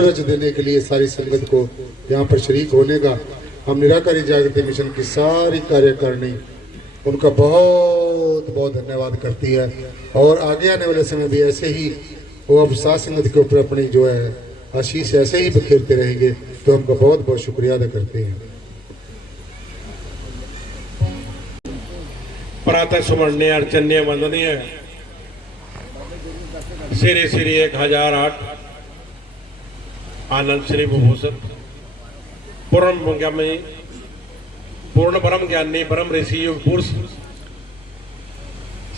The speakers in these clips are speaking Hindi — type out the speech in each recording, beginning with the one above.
रज देने के लिए सारी संगत को यहाँ पर शरीक होने का, हम निराकारी जागृति मिशन की सारी कार्यकारिणी उनका बहुत बहुत धन्यवाद करती है। और आगे आने वाले समय भी ऐसे ही वो अब साथ संगत के ऊपर अपनी जो है आशीष ऐसे ही बिखेरते रहेंगे, तो हमका बहुत बहुत शुक्रिया अदा करते हैं। प्रातः सुमरणीय अर्चनीय वंदनीय श्री श्री 1008 आनंद श्री विभूषण पूर्ण ब्रह्म ज्ञानी ब्रह्म ऋषि योग पुरुष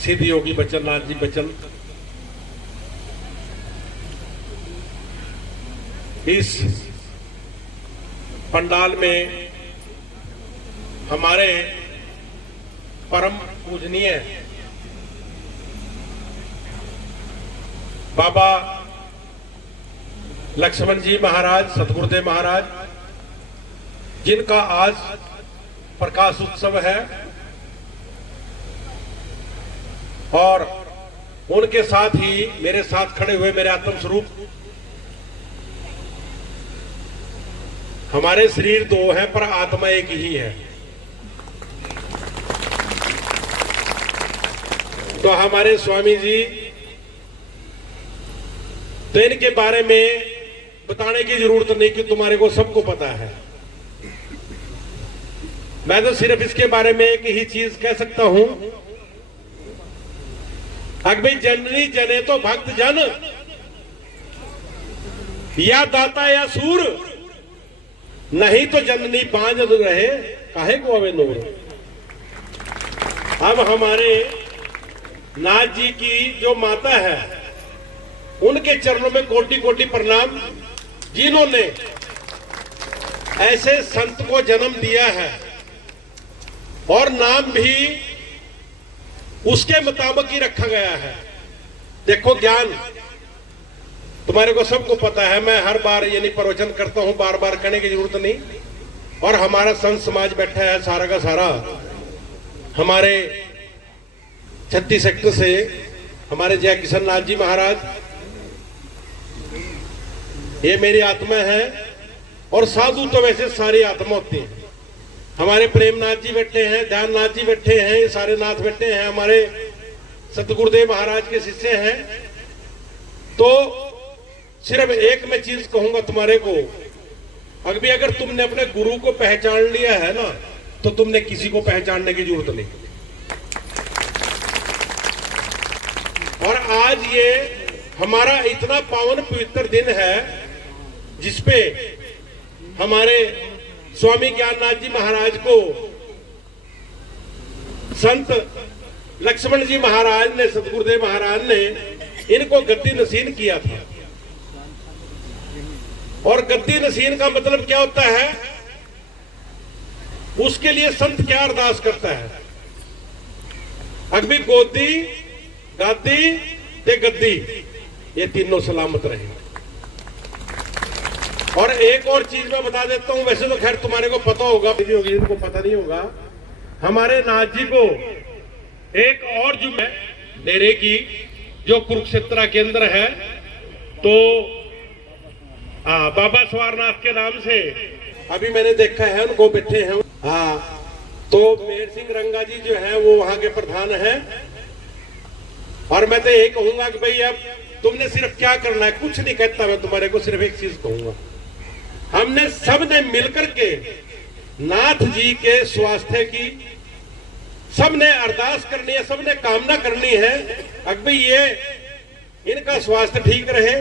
सिद्ध योगी बच्चन नाथ जी बच्चन, इस पंडाल में हमारे परम पूजनीय बाबा लक्ष्मण जी महाराज सतगुरुदेव महाराज, जिनका आज प्रकाश उत्सव है, और उनके साथ ही मेरे साथ खड़े हुए मेरे आत्म स्वरूप, हमारे शरीर दो हैं पर आत्मा एक ही है। तो हमारे स्वामी जी, तो इनके बारे में बताने की जरूरत नहीं कि तुम्हारे को सबको पता है। मैं तो सिर्फ इसके बारे में एक ही चीज कह सकता हूं, अगर जननी जने तो भक्त जन, या दाता या सूर, नहीं तो जननी बांझ रहे काहे को अवे नूर। अब हमारे नाथ जी की जो माता है, उनके चरणों में कोटि कोटि प्रणाम, जिन्होंने ऐसे संत को जन्म दिया है और नाम भी उसके मुताबिक ही रखा गया है। देखो, ज्ञान तुम्हारे को सबको पता है, मैं हर बार यानी प्रवचन करता हूं, बार बार कहने की जरूरत नहीं। और हमारा संत समाज बैठा है सारा का सारा, हमारे 36 सेक्टर से हमारे जय किशन नाथ जी महाराज, ये मेरी आत्मा है। और साधु तो वैसे सारी आत्मा होती है। हमारे प्रेमनाथ जी बैठे हैं, ध्याननाथ जी बैठे हैं, ये सारे नाथ बैठे हैं, हमारे सतगुरुदेव महाराज के शिष्य हैं। तो सिर्फ एक मैं चीज कहूंगा तुम्हारे को, अगर तुमने अपने गुरु को पहचान लिया है ना, तो तुमने किसी को पहचानने की जरूरत नहीं। और आज ये हमारा इतना पावन पवित्र दिन है, जिसपे हमारे स्वामी ज्ञाननाथ जी महाराज को संत लक्ष्मण जी महाराज ने, सतगुरुदेव महाराज ने इनको गद्दी नसीन किया था। और गद्दी नसीन का मतलब क्या होता है, उसके लिए संत क्या अरदास करता है, अगबी गोदी गादी ते गद्दी, ये तीनों सलामत रहे। और एक और चीज मैं बता देता हूं, वैसे तो खैर तुम्हारे को पता होगा, इनको पता नहीं होगा, हमारे नाथ जी को एक और जो डेरे की जो कुरुक्षेत्र के अंदर है, तो बाबा स्वारनाथ के नाम से अभी मैंने देखा है, उनको बैठे हैं। तो मेहर सिंह रंगा जी जो है वो वहां के प्रधान हैं। और मैं तो यही कहूंगा कि भाई अब तुमने सिर्फ क्या करना है, कुछ नहीं कहता मैं तुम्हारे को, सिर्फ एक चीज कहूंगा, हमने सबने मिलकर के नाथ जी के स्वास्थ्य की सबने अरदास करनी है, सबने कामना करनी है, अगर ये इनका स्वास्थ्य ठीक रहे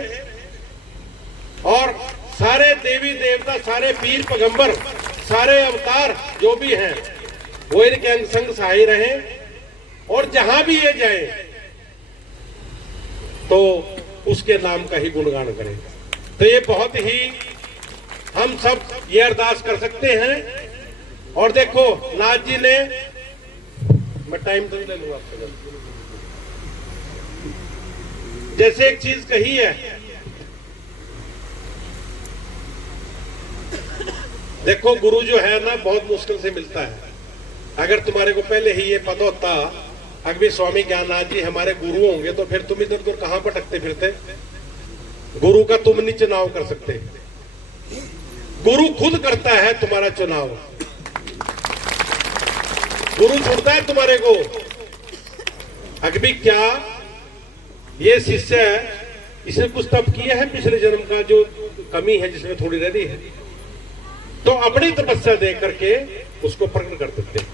और सारे देवी देवता, सारे पीर पैगंबर, सारे अवतार जो भी हैं वो इनके अंग संग सहाय रहे, और जहां भी ये जाए तो उसके नाम का ही गुणगान करें। तो ये बहुत ही हम सब ये अरदास कर सकते हैं। और देखो नाथ जी ने, मैं टाइम तो ले लूंगा आपसे, जैसे एक चीज कही है, देखो गुरु जो है ना बहुत मुश्किल से मिलता है। अगर तुम्हारे को पहले ही ये पता होता अगर स्वामी ज्ञाननाथ जी हमारे गुरु होंगे तो फिर तुम इधर उधर कहां भटकते फिरते। गुरु का तुम नहीं चुनाव कर सकते, गुरु खुद करता है तुम्हारा चुनाव। गुरु चुनता है तुम्हारे को। अभी क्या ये शिष्य है, इसने कुछ तप किया है पिछले जन्म का, जो कमी है जिसमें थोड़ी रह रही है, तो अपनी तपस्या दे करके उसको प्रकट कर देते हैं।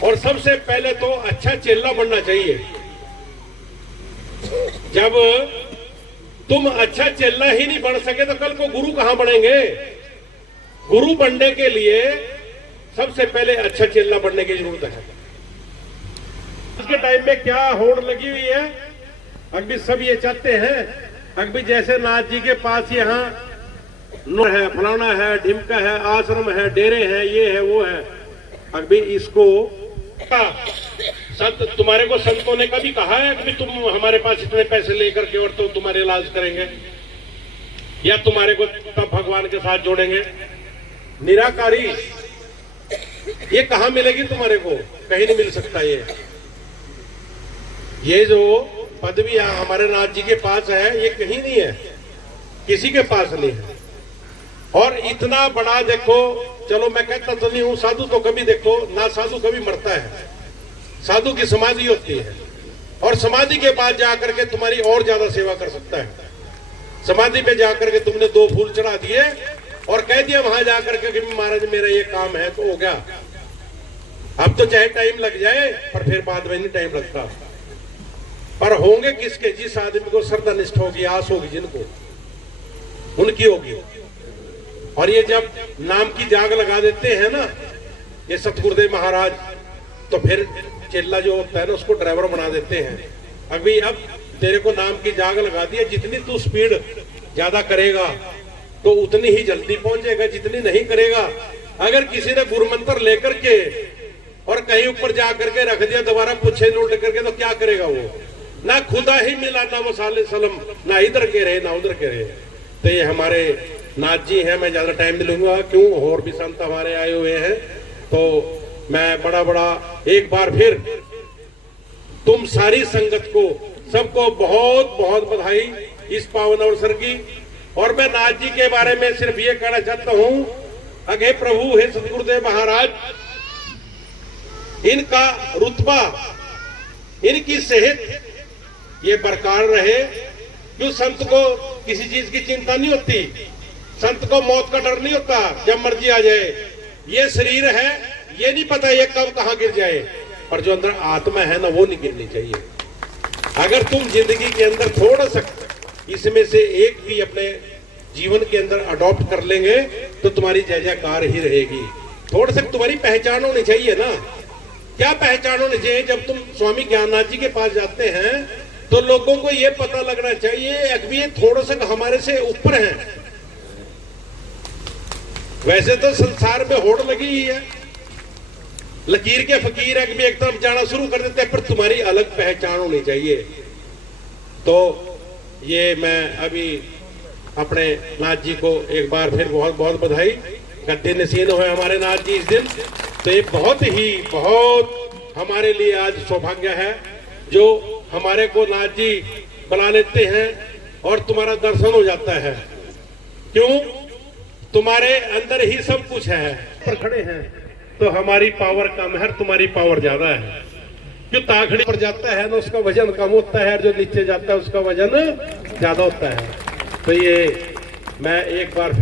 और सबसे पहले तो अच्छा चेला बनना चाहिए। जब तुम अच्छा चेला ही नहीं बन सके तो कल को गुरु कहां बनेंगे? गुरु बनने के लिए सबसे पहले अच्छा चेला बनने की जरूरत है। आज के टाइम में क्या होड़ लगी हुई है, अभी सब ये चाहते हैं, अभी जैसे नाथ जी के पास यहाँ नूर है, फलाना है, ढिमका है, आश्रम है, डेरे हैं, ये है, वो है। अभी इसको संत, तुम्हारे को संतों ने कभी कहा है कि तुम हमारे पास इतने पैसे लेकर के और तो तुम्हारे इलाज करेंगे या तुम्हारे को तब भगवान के साथ जोड़ेंगे? निराकारी ये कहां मिलेगी तुम्हारे को? कहीं नहीं मिल सकता। ये जो पदवी हमारे नाथ जी के पास है, ये कहीं नहीं है, किसी के पास नहीं है। और इतना बड़ा देखो, चलो मैं कहता तो नहीं हूं, साधु तो कभी देखो ना, साधु कभी मरता है, साधु की समाधि होती है और समाधि के बाद जाकर के तुम्हारी और ज्यादा सेवा कर सकता है। समाधि पे जाकर के तुमने 2 फूल चढ़ा दिए और कह दिया वहां जाकर के कि महाराज मेरा ये काम है, तो हो गया। अब तो चाहे टाइम लग जाए पर फिर बाद में नहीं टाइम लगता। पर होंगे किसके? जिस आदमी को श्रद्धा निष्ठा होगी, आस होगी, जिनको उनकी होगी। और ये जब नाम की जाग लगा देते हैं ना ये सतगुरुदेव महाराज, तो फिर चेला जो होता है ना उसको ड्राइवर बना देते हैं। अभी अब तेरे को नाम की जाग लगा दी है, जितनी तू स्पीड ज्यादा करेगा तो उतनी ही जल्दी पहुंचेगा, जितनी नहीं करेगा। अगर किसी ने गुरु मंत्र लेकर के और कहीं ऊपर जा करके रख दिया, दोबारा पूछे लूट करके, तो क्या करेगा वो? ना खुदा ही मिला, ना मसाले सलम, ना इधर के रहे ना उधर के रहे। तो ये हमारे नाथ जी हैं, मैं ज्यादा टाइम नहीं लूंगा, क्यों और भी संत हमारे आए हुए हैं। तो मैं बड़ा एक बार फिर तुम सारी संगत को, सबको बहुत बहुत बधाई इस पावन अवसर की। और मैं नाथ जी के बारे में सिर्फ ये कहना चाहता हूं, अगे प्रभु हे सतगुरुदेव महाराज, इनका रुतबा, इनकी सेहत ये बरकरार रहे। क्यों? संत को किसी चीज की चिंता नहीं होती, संत को मौत का डर नहीं होता, जब मर्जी आ जाए। ये शरीर है, ये नहीं पता ये कब कहां गिर जाए, पर जो अंदर आत्मा है ना वो नहीं गिरनी चाहिए। अगर तुम जिंदगी के अंदर थोड़ा सा इसमें से एक भी अपने जीवन के अंदर अडॉप्ट कर लेंगे तो तुम्हारी जय जयकार ही रहेगी। थोड़ा सा तुम्हारी पहचान होनी चाहिए ना। क्या पहचान होनी चाहिए? जब तुम स्वामी ज्ञाननाथ जी के पास जाते हैं तो लोगों को ये पता लगना चाहिए अभी ये थोड़ा सा हमारे से ऊपर है। वैसे तो संसार में होड़ लगी ही है, लकीर के फकीर है कि एक तरफ जाना शुरू कर देते हैं, पर तुम्हारी अलग पहचान होनी चाहिए। तो ये मैं अभी अपने नाथ जी को एक बार फिर बहुत बहुत बधाई। गद्दे नसीन हुए हमारे नाथ जी इस दिन, तो ये बहुत हमारे लिए आज सौभाग्य है जो हमारे को नाथ जी बुला लेते हैं और तुम्हारा दर्शन हो जाता है। क्यों? तुम्हारे अंदर ही सब कुछ है। पर खड़े हैं तो हमारी पावर कम है, तुम्हारी पावर ज्यादा है। जो ताखड़ी पर जाता है ना उसका वजन कम होता है, जो नीचे जाता है उसका वजन ज्यादा होता है। तो ये मैं एक बार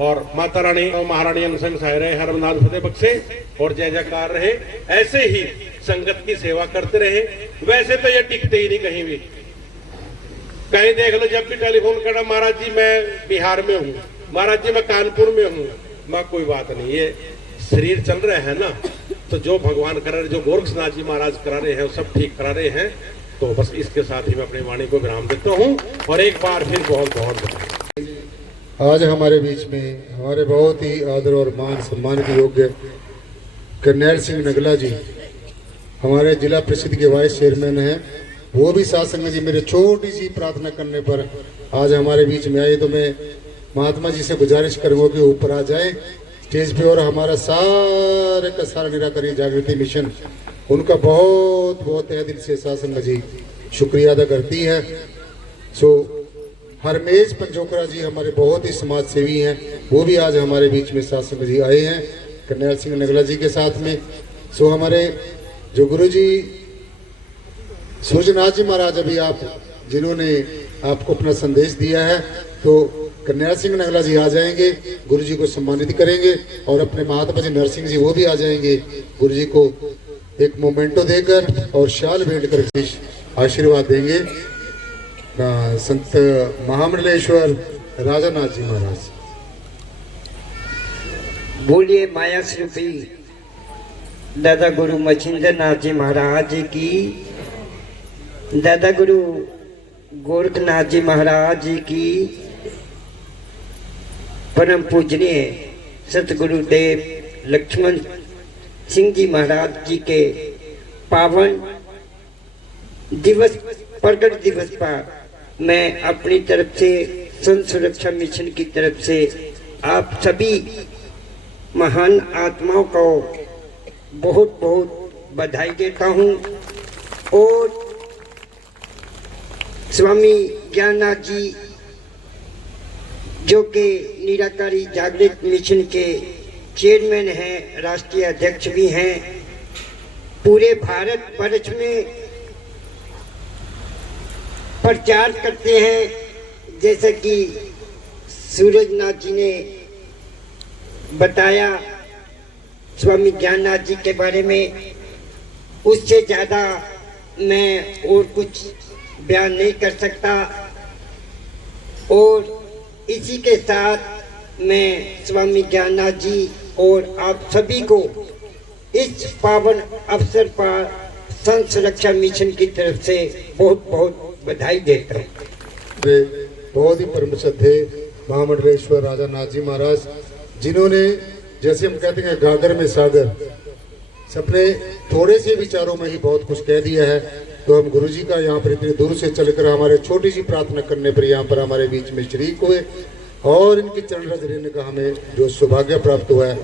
और माता रानी और महारानी अनुसंग साय रहे, हरमनाथ फतेह बख्शे और जय जयकार रहे। ऐसे ही संगत की सेवा करते रहे। वैसे तो ये टिकते ही नहीं कहीं भी, कहीं देख लो जब भी टेलीफोन करा, महाराज जी मैं बिहार में हूँ, महाराज जी मैं कानपुर में हूँ। मां कोई बात नहीं, ये शरीर चल रहे हैं ना, तो जो भगवान करा रहे, जो गोरक्षनाथ जी महाराज करा रहे हैं वो सब ठीक करा रहे हैं। तो बस इसके साथ ही मैं अपनी वाणी को विराम देता हूँ और एक बार फिर बहुत बहुत बधाई। आज हमारे बीच में हमारे बहुत ही आदर और मान सम्मान के योग्य करनैल सिंह नगला जी हमारे जिला परिषद के वाइस चेयरमैन हैं। वो भी साथ संगत जी मेरे छोटी सी प्रार्थना करने पर आज हमारे बीच में आए। तो मैं महात्मा जी से गुजारिश करूँगा कि ऊपर आ जाए स्टेज पे और हमारा सारे का सारा निराकारी जागृति मिशन उनका बहुत बहुत तहे दिल से साथ संगत जी शुक्रिया अदा करती है। सो हरमेश पंजोकरा जी हमारे बहुत ही समाज सेवी हैं, वो भी आज हमारे बीच में सत्संग जी आए हैं करनैल सिंह नगला जी के साथ में। सो हमारे जो गुरु जी सूर्यनाथ जी महाराज अभी आप जिन्होंने आपको अपना संदेश दिया है, तो करनैल सिंह नगला जी आ जाएंगे, गुरु जी को सम्मानित करेंगे और अपने महात्मा जी नरसिंह जी वो भी आ जाएंगे, गुरु जी को एक मोमेंटो देकर और शाल भेंट कर आशीर्वाद देंगे। संत महामंडलेश्वर राजानाथ जी महाराज। बोलिए माया स्वरूपी दादा गुरु मछिंद्र नाथ जी महाराज की, दादा गुरु गोरखनाथ जी महाराज जी की, परम पूजनीय सतगुरुदेव लक्ष्मण सिंह जी महाराज जी के पावन दिवस प्रकट दिवस पर मैं अपनी तरफ से संत सुरक्षा मिशन की तरफ से आप सभी महान आत्माओं को बहुत बहुत बधाई देता हूँ। और स्वामी ज्ञाननाथ जी जो कि निराकारी जागृत मिशन के चेयरमैन हैं, राष्ट्रीय अध्यक्ष भी हैं, पूरे भारत वर्ष में प्रचार करते हैं। जैसे कि सूरजनाथ जी ने बताया स्वामी ज्ञाननाथ जी के बारे में, उससे ज़्यादा मैं और कुछ बयान नहीं कर सकता। और इसी के साथ मैं स्वामी ज्ञाननाथ जी और आप सभी को इस पावन अवसर पर संत सुरक्षा मिशन की तरफ से बहुत बहुत बधाई देता हूँ। बहुत ही परम श्रद्धे महामंडलेश्वर राजानाथ जी महाराज, जिन्होंने जैसे हम कहते हैं गागर में सागर, अपने थोड़े से विचारों में ही बहुत कुछ कह दिया है। तो हम गुरु जी का यहाँ पर इतनी दूर से चलकर हमारे छोटी सी प्रार्थना करने पर यहाँ पर हमारे बीच में शरीक हुए और इनकी चरण रज लेने का हमें जो सौभाग्य प्राप्त हुआ है,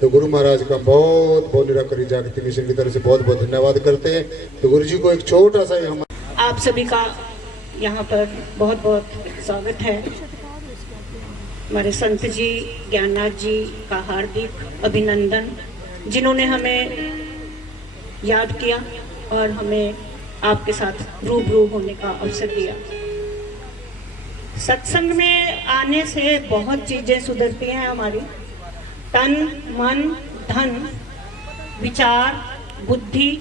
तो गुरु महाराज का बहुत बहुत निराकारी जागृति मिशन की तरफ से बहुत बहुत धन्यवाद करते हैं। तो गुरु जी को एक छोटा सा हम आप सभी का यहाँ पर बहुत बहुत स्वागत है। हमारे संत जी ज्ञाननाथ जी का हार्दिक अभिनंदन, जिन्होंने हमें याद किया और हमें आपके साथ रूबरू होने का अवसर दिया। सत्संग में आने से बहुत चीजें सुधरती हैं हमारी, तन मन धन विचार बुद्धि,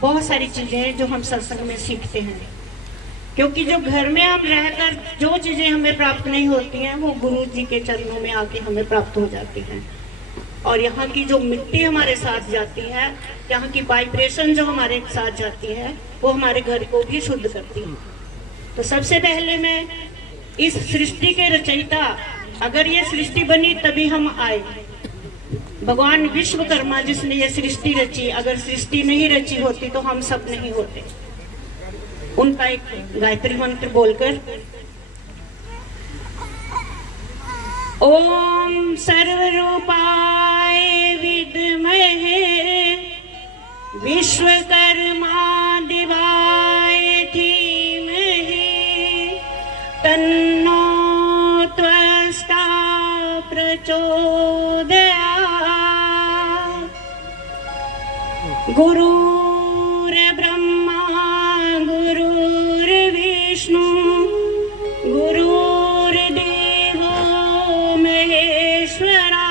बहुत सारी चीजें जो हम सत्संग में सीखते हैं। क्योंकि जो घर में हम रहकर जो चीजें हमें प्राप्त नहीं होती हैं, वो गुरु जी के चरणों में आके हमें प्राप्त हो जाती हैं। और यहाँ की जो मिट्टी हमारे साथ जाती है, यहाँ की वाइब्रेशन जो हमारे साथ जाती है, वो हमारे घर को भी शुद्ध करती है। तो सबसे पहले मैं इस सृष्टि के रचयिता, अगर ये सृष्टि बनी तभी हम आए, भगवान विश्वकर्मा जिसने ये सृष्टि रची, अगर सृष्टि नहीं रची होती तो हम सब नहीं होते। उनका एक गायत्री मंत्र बोलकर, ओम सर्वरूपाय विद्महे विश्वकर्मा देवाय धीमहि तन्नो त्वष्टा प्रचोदयात्। गुरुर्ब्रह्मा गुरुर्विष्णु गुरुर्देवो महेश्वरा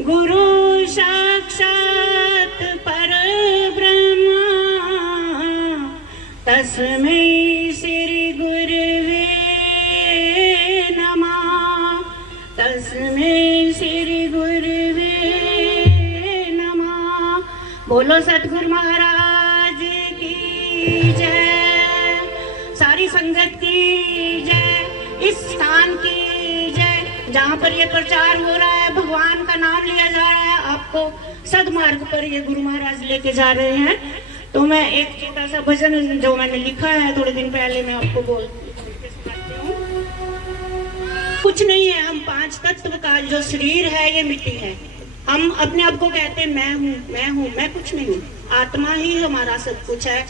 गुरु साक्षात् परब्रह्मा तस्मै श्री गुरवे नमः। तस्मै श्री गुरवे नमः। बोलो सतगुरु महाराज की जय, सारी संगत की जय, इस स्थान की जय जहाँ पर ये प्रचार हो रहा है, भगवान का नाम लिया जा रहा है, आपको सदमार्ग पर ये गुरु महाराज लेके जा रहे हैं। तो मैं एक छोटा सा भजन जो मैंने लिखा है थोड़े दिन पहले, मैं आपको बोल कुछ नहीं है। हम पांच तत्व का जो शरीर है ये मिट्टी है। हम अपने आप को कहते हैं मैं हूँ, मैं हूँ, मैं कुछ नहीं हूँ। आत्मा ही हमारा सब कुछ है।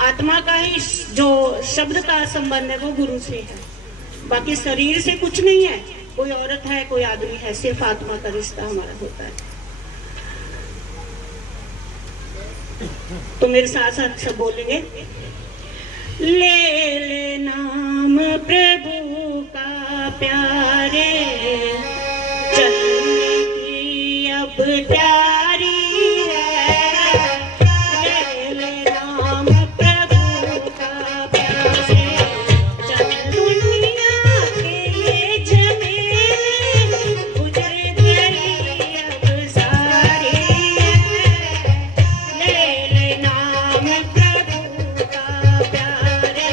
आत्मा का ही जो शब्द का संबंध है वो गुरु से है, बाकी शरीर से कुछ नहीं है। कोई औरत है, कोई आदमी है, सिर्फ आत्मा का रिश्ता हमारा होता है। तो मेरे साथ साथ सब बोलेंगे, ले ले नाम प्रभु का प्यारे, चलने की अब तैयारी है। ले ले नाम प्रभु का प्यारे, चल दुनिया के ये झमेले, गुजर गई अब सारी है। ले ले नाम प्रभु का प्यारे,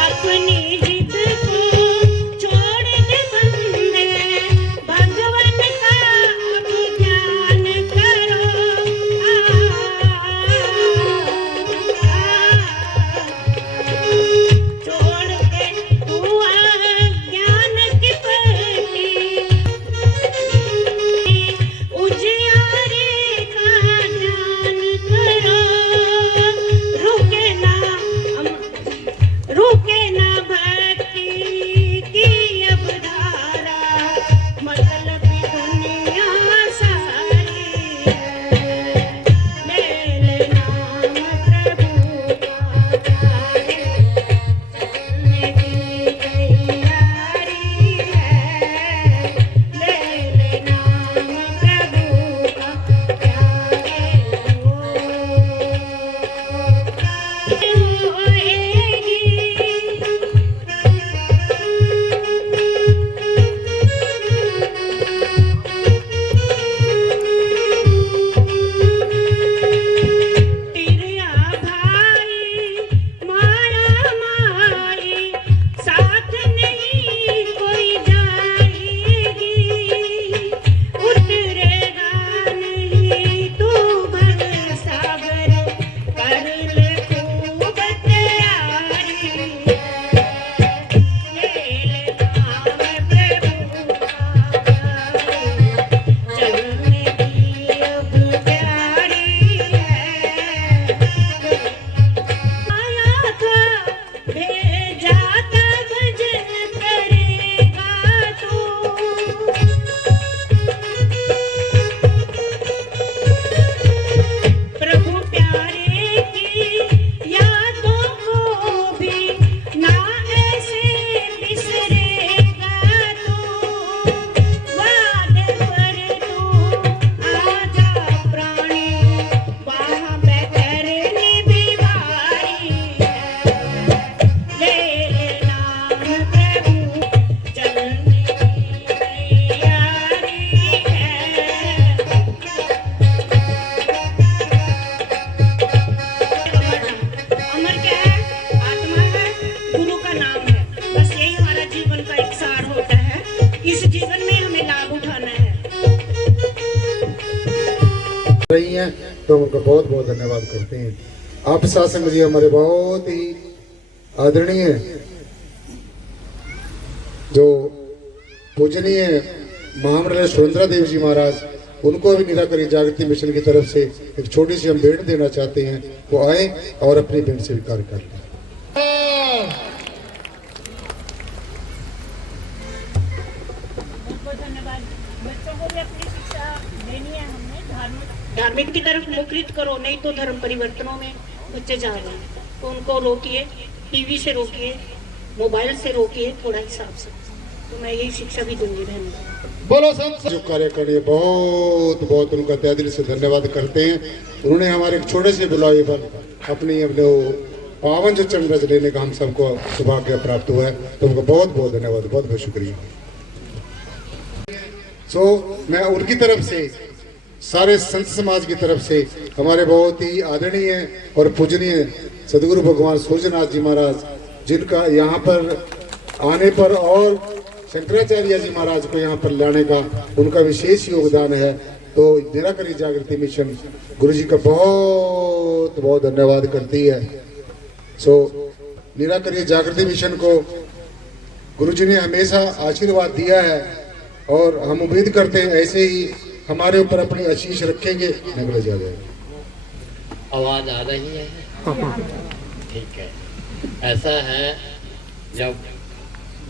अपनी जिद को छोड़ दे बंदे, भगवान का अब ध्यान करो। छोड़ के हुआ ज्ञान की पट्टी, उजियारे का ध्यान करो। रुके ना भक्ति की अब धारा, मतलब दुनिया सारी है। ले ले नाम प्रभु का प्यारे, चलने की तैयारी है। ले ले नाम प्रभु का प्यारे, तिरिया भाई माया माई, साथ नहीं कोई जाएगी। उतरेगा नहीं तू भव सागर, कर ले खूब तैयारी है। ले ले नाम प्रभु का प्यारे, चलने की अब तैयारी है। आया था भेजा था भजन करेगा तू, प्रभु प्यारे की यादों को भी ना ऐसे बिसरेगा तू। वादे पर तू आजा प्राणी, वहाँ बैठने भी बारी है। ले ले नाम प्रभु, चलने की तैयारी है। अमर क्या है? आत्मा है, गुरु का नाम है। बस यही हमारा जीवन का एक सार होता है। इस जीवन में हमें लाभ उठाना है। रही हैं तो हम उनका बहुत बहुत धन्यवाद करते हैं। आप शासन जी हमारे बहुत ही आदरणीय जो पूजनीय महामंडल सुरेंद्र देव जी महाराज, उनको भी निराकरी जागृति मिशन की तरफ से एक छोटी सी हम भेंट देना चाहते हैं। वो आए और अपनी भेंट स्वीकार कर लें। बहुत धन्यवाद। बच्चों को भी अपनी शिक्षा देनी है हमने। धार्मिक की तरफ मुखरित करो, नहीं तो धर्म परिवर्तनों में बच्चे जा रहे हैं। तो उनको रोकिए, टीवी से रोकिए, मोबाइल से रोकिए, थोड़ा हिसाब से। तो मैं यही शिक्षा भी दूंगी बहनों को। बोलो संत जो कार्य करे, बहुत बहुत उनका तहे दिल से धन्यवाद करते हैं। उन्होंने हमारे एक छोटे से बुलाए पर अपनी अपने पावन जो चंद्रज लेने का हम सबको सौभाग्य प्राप्त हुआ है। तो उनका बहुत बहुत धन्यवाद, बहुत बहुत शुक्रिया। मैं उनकी तरफ से, सारे संत समाज की तरफ से, हमारे बहुत ही आदरणीय और पूजनीय सदगुरु भगवान सूर्यनाथ जी महाराज, जिनका यहाँ पर आने पर और शंकराचार्य जी महाराज को यहाँ पर लाने का उनका विशेष योगदान है। तो निराकरी जागृति मिशन गुरु जी का बहुत बहुत धन्यवाद करती है। निराकरी जागृति मिशन को गुरुजी ने हमेशा आशीर्वाद दिया है और हम उम्मीद करते हैं ऐसे ही हमारे ऊपर अपनी आशीष रखेंगे। नगला जा जाएगा। आवाज आ रही है? ठीक है। ऐसा है, जब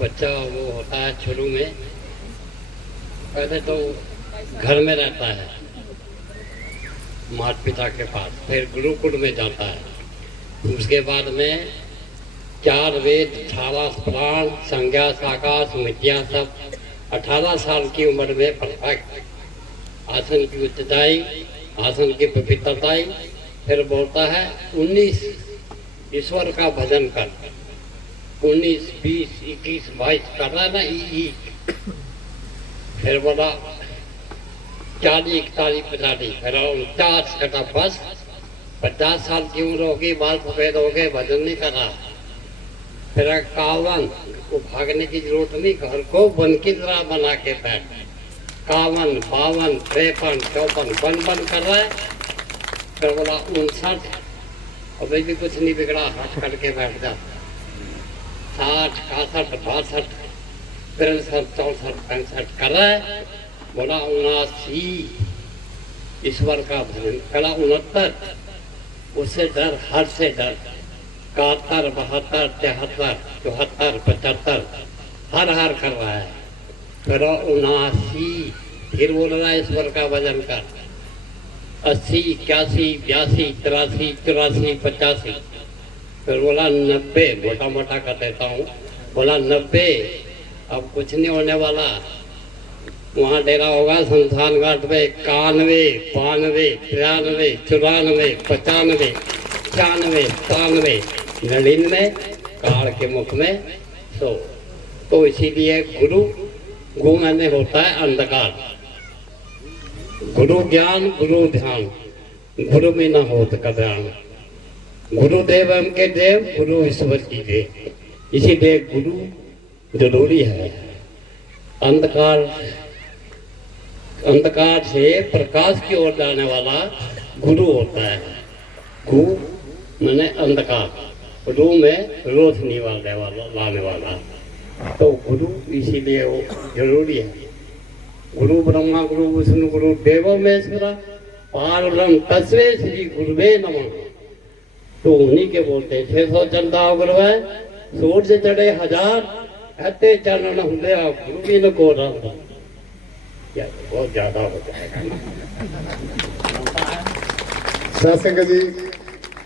बच्चा वो होता है शुरू में, पहले तो घर में रहता है माता पिता के पास, फिर गुरुकुल में जाता है। उसके बाद में 4 वेद 18 पुराण संज्ञा शाखा स्मृतियाँ सब 18 साल की उम्र में परफेक्ट आसन की उच्चताई, आसन की पवित्रताई। फिर बोलता है 19 ईश्वर का भजन कर, 19 20 21 22 कर रहा है ना ई। फिर बोला 40 41 50, फिर 49 कटा बस 50 साल की उम्र होगी, बाल सफेद हो गए, भजन नहीं कर रहा। फिर 51 को भागने की जरूरत नहीं, घर को वन की तरह बना के बैठ। 51 52 53 54 बन कर रहा है। फिर बोला 59, अभी भी कुछ नहीं बिगड़ा, हट करके बैठ जा। 60 61 62 63 64 65 कर रहा है। बोला 79 ईश्वर का भजन करा। 69 उससे डर, हर से डर। 71 72 73 74 75 हर कर रहा है। फिर 79 फिर बोल रहा है ईश्वर का भजन कर। 80 81 82 83 84 85 फिर बोला 90, मोटा मोटा कर देता हूँ। बोला 90 अब कुछ नहीं होने वाला, वहाँ डेरा होगा शमशान घाट पे। 91 92 93 94 95 96 97 99 काल के मुख में सो। तो इसीलिए गुरु गु मैंने होता है अंधकार। गुरु ज्ञान गुरु ध्यान, गुरु में न होत कल्याण। गुरुदेव हम के देव, गुरु ईश्वर की देव। इसीलिए गुरु जरूरी है। अंधकार से प्रकाश की ओर जाने वाला गुरु होता है। गु मैंने अंधकार, रू में रोशनी लाने वाला। तो गुरु इसीलिए वो जरूरी है। गुरु ब्रह्मा गुरु विष्णु गुरु देवो महेश्वरा पारब्रह्म तस्मै श्री गुरुवे नमः। तो उन्हीं के बोलते 600 चंदा गुरुवे सूरज चढ़े 1000 हते चरण हुंदे गुरु भी न को रहा। बहुत ज्यादा हो जाएगा। सत्संग जी,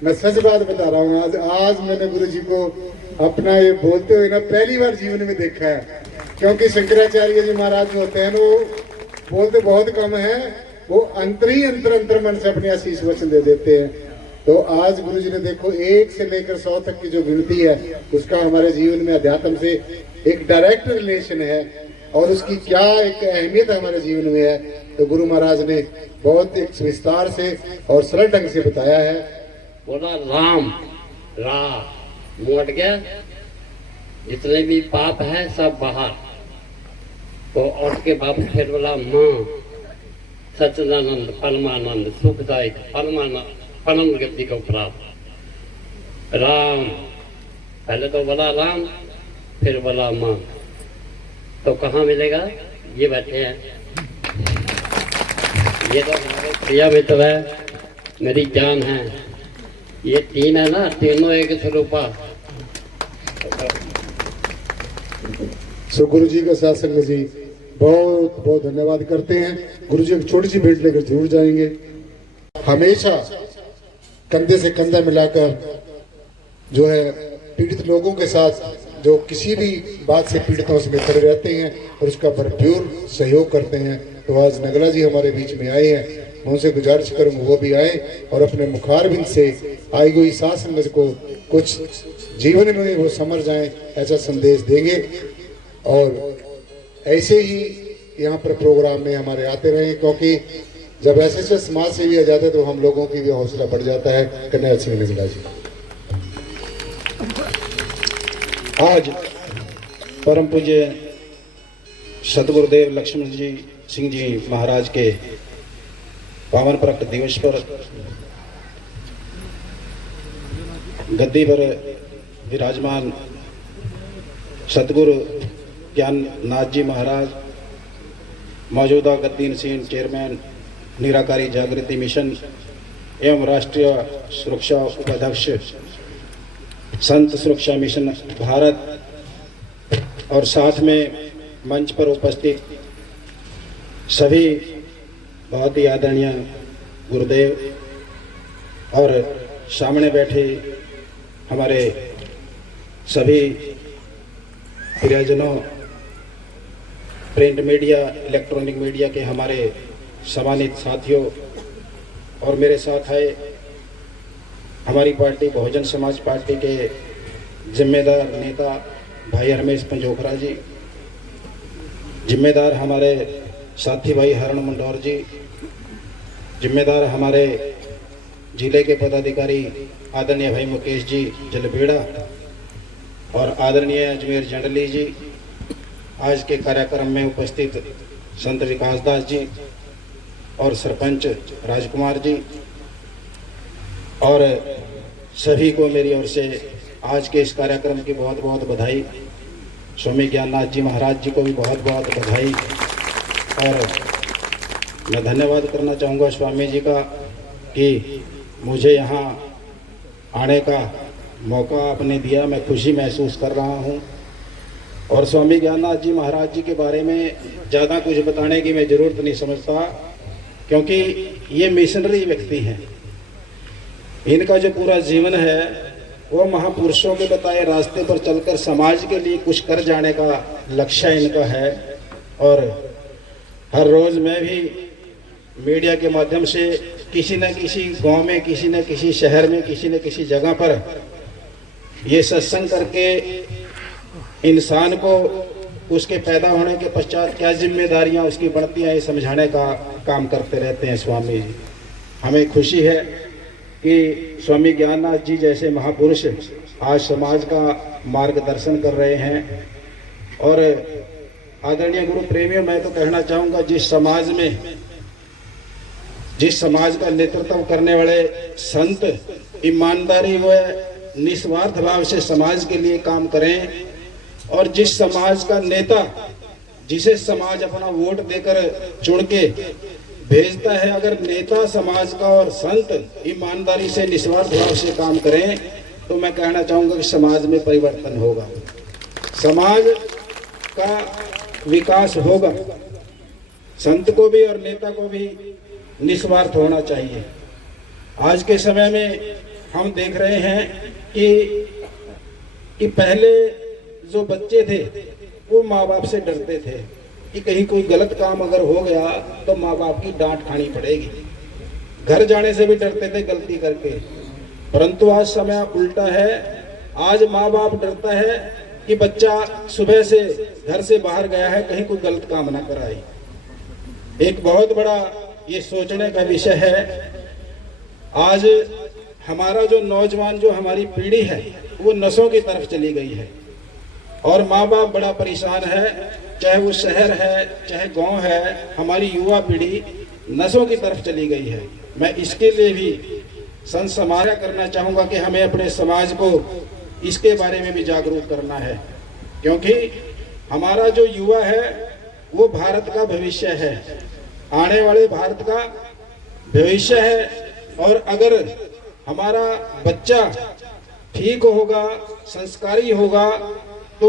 मैं सच बात बता रहा हूँ, आज मैंने गुरु जी को अपना ये बोलते हुए ना पहली बार जीवन में देखा है। क्योंकि शंकराचार्य जी महाराज जो होते हैं ना, वो बोलते बहुत कम है, वो अंतर मन से अपने आशीष वचन दे देते हैं। तो आज गुरु जी ने देखो 1 से लेकर 100 तक की जो गिनती है, उसका हमारे जीवन में अध्यात्म से एक डायरेक्ट रिलेशन है और उसकी क्या एक अहमियत हमारे जीवन में है। तो गुरु महाराज ने बहुत एक विस्तार से और सरल ढंग से बताया है। बोला राम रा मोट गया, जितने भी पाप है सब बाहर। तो और के बाद फिर बोला माँ सच्चिदानंद परमानंद सुखदायक परम गति को प्राप्त। राम पहले तो बोला राम, फिर बोला माँ। तो कहाँ मिलेगा? ये बैठे हैं, ये तो हमारे प्रिय मित्र है, मेरी जान है। ये 3 है ना, तीनों एक स्वरूपा। सो गुरु जी का सत्संग जी बहुत बहुत धन्यवाद करते हैं। गुरु जी एक छोटी सी भेंट लेकर जरूर जाएंगे। हमेशा कंधे से कंधा मिलाकर जो है पीड़ित लोगों के साथ, जो किसी भी बात से पीड़ितों से खड़े रहते हैं और उसका भरपूर सहयोग करते हैं। तो आज नगला जी हमारे बीच में आए हैं, मैं उनसे गुजारिश करूंगा वो भी आए और अपने मुखारबिंद से आई हुई सात संगत को कुछ जीवन में वो समझ जाएं, ऐसा संदेश देंगे। और ऐसे ही यहाँ पर प्रोग्राम में हमारे आते रहे, क्योंकि जब ऐसे समाज से भी आ जाते तो हम लोगों की भी हौसला बढ़ जाता है। कन्हैया सिंह नगला जी आज परम पूज्य सदगुरुदेव लक्ष्मण जी सिंह जी महाराज के पावन प्रकट दिवस पर गद्दी पर विराजमान सदगुरु ज्ञाननाथ जी महाराज, मौजूदा गद्दीन सिंह चेयरमैन निराकारी जागृति मिशन एवं राष्ट्रीय सुरक्षा उपाध्यक्ष संत सुरक्षा मिशन भारत, और साथ में मंच पर उपस्थित सभी बहुत ही आदरणीय गुरुदेव और सामने बैठे हमारे सभी प्रियजनों, प्रिंट मीडिया, इलेक्ट्रॉनिक मीडिया के हमारे सम्मानित साथियों, और मेरे साथ आए हमारी पार्टी बहुजन समाज पार्टी के जिम्मेदार नेता भाई रमेश पंजोखरा जी, जिम्मेदार हमारे साथी भाई हरण मंडौर जी, जिम्मेदार हमारे जिले के पदाधिकारी आदरणीय भाई मुकेश जी जलबेड़ा और आदरणीय अजमेर जंडली जी, आज के कार्यक्रम में उपस्थित संत विकास दास जी और सरपंच राजकुमार जी, और सभी को मेरी ओर से आज के इस कार्यक्रम की बहुत बहुत बधाई। स्वामी ज्ञाननाथ जी महाराज जी को भी बहुत बहुत बधाई, और मैं धन्यवाद करना चाहूँगा स्वामी जी का कि मुझे यहाँ आने का मौका आपने दिया। मैं खुशी महसूस कर रहा हूँ, और स्वामी ज्ञाननाथ जी महाराज जी के बारे में ज़्यादा कुछ बताने की मैं ज़रूरत नहीं समझता, क्योंकि ये मिशनरी व्यक्ति हैं। इनका जो पूरा जीवन है वो महापुरुषों के बताए रास्ते पर चलकर समाज के लिए कुछ कर जाने का लक्ष्य इनका है। और हर रोज़ मैं भी मीडिया के माध्यम से किसी न किसी गांव में, किसी न किसी शहर में, किसी न किसी जगह पर ये सत्संग करके इंसान को उसके पैदा होने के पश्चात क्या जिम्मेदारियां उसकी बढ़ती हैं, ये समझाने का काम करते रहते हैं स्वामी जी। हमें खुशी है कि स्वामी ज्ञाननाथ जी जैसे महापुरुष आज समाज का मार्गदर्शन कर रहे हैं। और आदरणीय गुरु प्रेमियों, मैं तो कहना चाहूँगा, जिस समाज का नेतृत्व करने वाले संत ईमानदारी व निस्वार्थ भाव से समाज के लिए काम करें, और जिस समाज का नेता जिसे समाज अपना वोट देकर चुन के भेजता है, अगर नेता समाज का और संत ईमानदारी से निस्वार्थ भाव से काम करें तो मैं कहना चाहूँगा कि समाज में परिवर्तन होगा, समाज का विकास होगा। संत को भी और नेता को भी निस्वार्थ होना चाहिए। आज के समय में हम देख रहे हैं कि पहले जो बच्चे थे वो माँ बाप से डरते थे कि कहीं कोई गलत काम अगर हो गया तो माँ बाप की डांट खानी पड़ेगी, घर जाने से भी डरते थे गलती करके। परंतु आज समय उल्टा है, आज माँ बाप डरता है कि बच्चा सुबह से घर से बाहर गया है, कहीं कोई गलत काम ना कराए। एक बहुत बड़ा ये सोचने का विषय है। आज हमारा जो नौजवान, जो हमारी पीढ़ी है, वो नशों की तरफ चली गई है, और माँ बाप बड़ा परेशान है, चाहे वो शहर है चाहे गांव है, हमारी युवा पीढ़ी नशों की तरफ चली गई है। मैं इसके लिए भी संत समाज करना चाहूँगा कि हमें अपने समाज को इसके बारे में भी जागरूक करना है, क्योंकि हमारा जो युवा है वो भारत का भविष्य है, आने वाले भारत का भविष्य है। और अगर हमारा बच्चा ठीक होगा, संस्कारी होगा, तो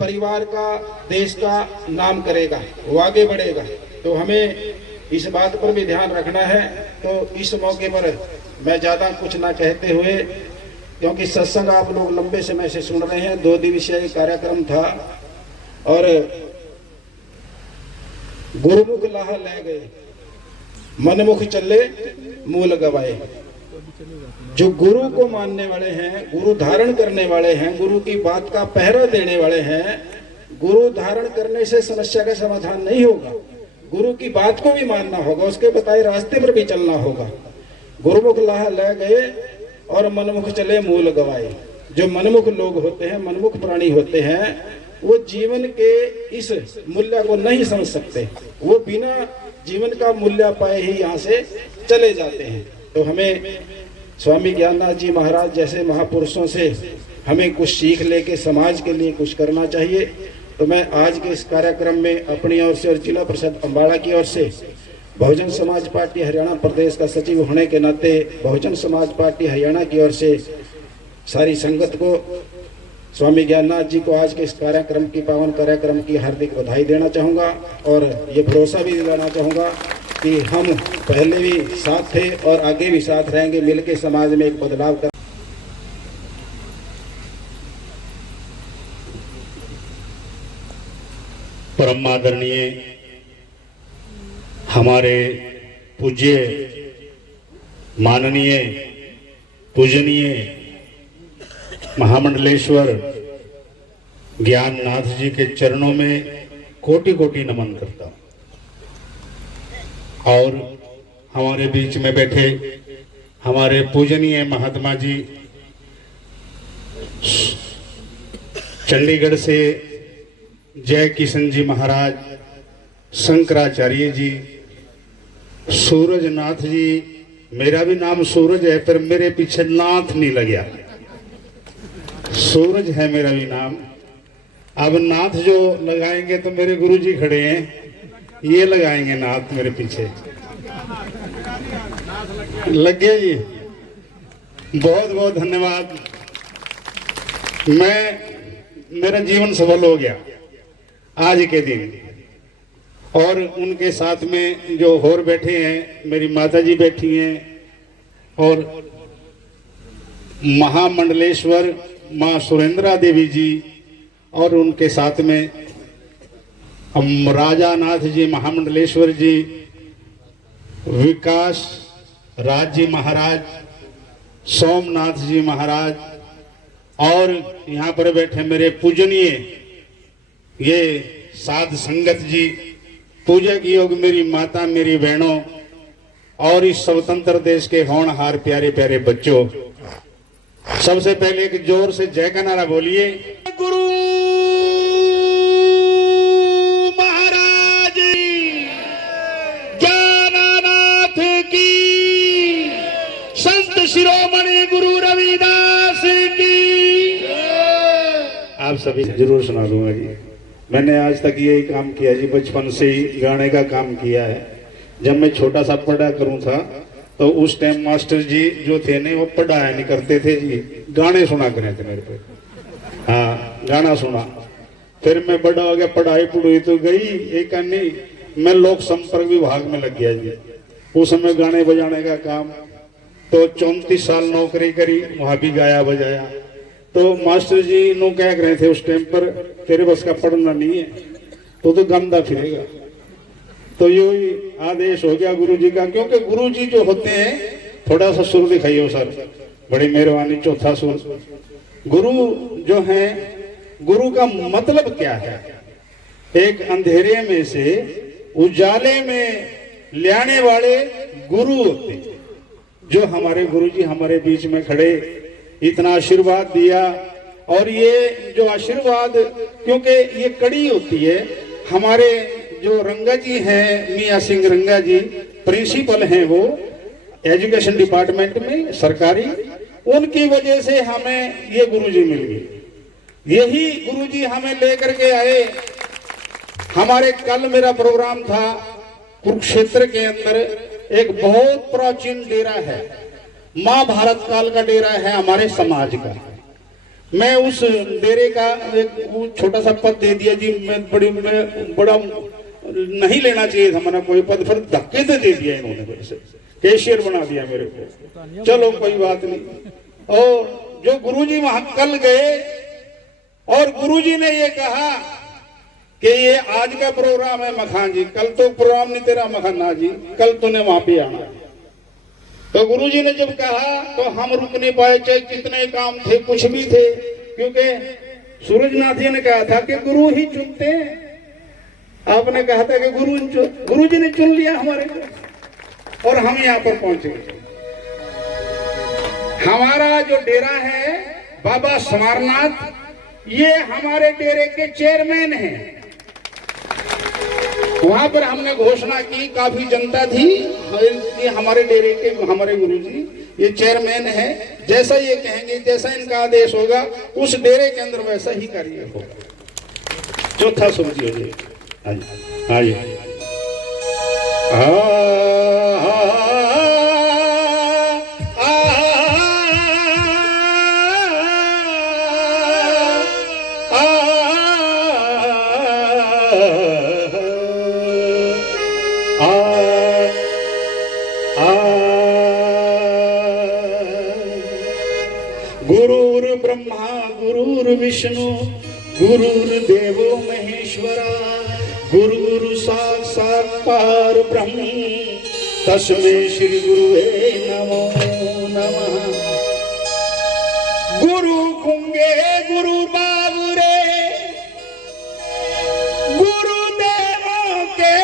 परिवार का, देश का नाम करेगा, वो आगे बढ़ेगा। तो हमें इस बात पर भी ध्यान रखना है। तो इस मौके पर मैं ज़्यादा कुछ ना कहते हुए, क्योंकि सत्संग आप लोग लंबे समय से सुन रहे हैं, 2 दिवसीय कार्यक्रम था, और गुरुमुख लाह ले गए, मनमुख चले मूल गवाए। जो गुरु को मानने वाले हैं, गुरु धारण करने वाले हैं, गुरु की बात का पहरा देने वाले हैं, गुरु धारण करने से समस्या का समाधान नहीं होगा, गुरु की बात को भी मानना होगा, उसके बताए रास्ते पर भी चलना होगा। गुरुमुख लाह ले गए और मनमुख चले मूल गवाए। जो मनमुख लोग होते हैं, मनमुख प्राणी होते हैं, वो जीवन के इस मूल्य को नहीं समझ सकते, वो बिना जीवन का मूल्य पाए ही यहाँ से चले जाते हैं। तो हमें स्वामी ज्ञाननाथ जी महाराज जैसे महापुरुषों से हमें कुछ सीख लेके समाज के लिए कुछ करना चाहिए। तो मैं आज के इस कार्यक्रम में अपनी ओर से और जिला परिषद अम्बाड़ा की ओर से बहुजन समाज पार्टी हरियाणा प्रदेश का सचिव होने के नाते बहुजन समाज पार्टी हरियाणा की ओर से सारी संगत को, स्वामी ज्ञाननाथ जी को आज के इस कार्यक्रम की, पावन कार्यक्रम की हार्दिक बधाई देना चाहूँगा और ये भरोसा भी दिलाना चाहूँगा कि हम पहले भी साथ थे और आगे भी साथ रहेंगे, मिलकर समाज में एक बदलाव कर। परम आदरणीय हमारे पूज्य माननीय पूजनीय महामंडलेश्वर ज्ञाननाथ जी के चरणों में कोटि कोटि नमन करता हूँ। और हमारे बीच में बैठे हमारे पूजनीय महात्मा जी, चंडीगढ़ से जय किशन जी महाराज, शंकराचार्य जी, सूरजनाथ जी, मेरा भी नाम सूरज है पर मेरे पीछे नाथ नहीं लगा, सूरज है मेरा भी नाम। अब नाथ जो लगाएंगे तो मेरे गुरुजी खड़े हैं, ये लगाएंगे नाथ मेरे पीछे, लग गया जी। बहुत बहुत धन्यवाद। मेरा जीवन सफल हो गया आज के दिन। और उनके साथ में जो और बैठे हैं, मेरी माता जी बैठी हैं और महामंडलेश्वर माँ सुरेंद्रा देवी जी, और उनके साथ में हम राजानाथ जी महामंडलेश्वर जी, विकास राज जी महाराज, सोमनाथ जी महाराज, और यहाँ पर बैठे मेरे पूजनीय ये साध संगत जी, पूजक योग मेरी माता, मेरी बहनों, और इस स्वतंत्र देश के होनहार प्यारे प्यारे बच्चों, सबसे पहले एक जोर से जय का नारा बोलिए। गुरु महाराज ज्ञाननाथ की, संत शिरोमणि गुरु रविदास की। आप सभी जरूर सुना दूंगा जी। मैंने आज तक यही काम किया जी, बचपन से ही गाने का काम किया है। जब मैं छोटा सा पढ़ा करूं था तो उस टाइम मास्टर जी जो थे ने वो पढ़ाया नहीं करते थे जी, गाने सुना करे थे मेरे पे। हाँ, गाना सुना। फिर मैं बड़ा हो गया, पढ़ाई पढ़ाई तो गई एक नहीं, मैं लोक संपर्क विभाग में लग गया जी। उस समय गाने बजाने का काम, तो 34 साल नौकरी करी, वहां भी गाया बजाया। तो मास्टर जी नो कह रहे थे उस टाइम पर, तेरे बस का पढ़ना नहीं है तो गंदा फिरेगा। तो यही आदेश हो गया गुरु जी का, क्योंकि गुरु जी जो होते हैं, थोड़ा सा सुर दिखाइयो सर, बड़ी मेहरबानी, चौथा सुर। गुरु जो है, गुरु का मतलब क्या है? एक अंधेरे में से उजाले में लाने वाले गुरु होते हैं। जो हमारे गुरु जी हमारे बीच में खड़े, इतना आशीर्वाद दिया। और ये जो आशीर्वाद, क्योंकि ये कड़ी होती है, हमारे जो रंगा जी हैं, मियाँ सिंह रंगा जी प्रिंसिपल हैं वो एजुकेशन डिपार्टमेंट में सरकारी, उनकी वजह से हमें ये गुरुजी मिल गई। यही गुरुजी हमें लेकर के आए। हमारे कल मेरा प्रोग्राम था कुरुक्षेत्र के अंदर, एक बहुत प्राचीन डेरा है, महाभारत काल का डेरा है हमारे समाज का। मैं उस डेरे का एक छोटा सा पद दे दिया जी। मैं बड़ा नहीं लेना चाहिए था मैंने कोई पद, फिर धक्के से दे दिया इन्होंने, मेरे से कैशियर बना दिया मेरे को। चलो कोई बात नहीं। और जो गुरुजी वहां कल गए और गुरुजी ने ये कहा कि ये आज का प्रोग्राम है मखान जी, कल तो प्रोग्राम नहीं तेरा मखाना जी, कल तूने वहां पे आना। तो गुरुजी ने जब कहा तो हम रुक नहीं पाए, चाहे कितने काम थे, कुछ भी थे, क्योंकि सूरजनाथ जी ने कहा था कि गुरु ही चुनते हैं। आपने कहा था कि गुरु जी ने चुन लिया हमारे को और हम यहाँ पर पहुंच गए। हमारा जो डेरा है बाबा समारनाथ, ये हमारे डेरे के चेयरमैन हैं। वहां पर हमने घोषणा की, काफी जनता थी, ये हमारे डेरे के हमारे गुरुजी ये चेयरमैन है, जैसा ये कहेंगे, जैसा इनका आदेश होगा उस डेरे के अंदर वैसा ही कार्य होगा। चौथा सुर जी हो जाए। हाँ जी, हाँ जी। गुरुर् ब्रह्मा गुरुर्विष्णु गुरुर्देवो महेश्वरा गुरुर् साक्षात् पार ब्रह्म तस्मै श्री गुरुवे नमो नमः। गुरु गुंगे गुरु बाबुरे गुरुदेवों के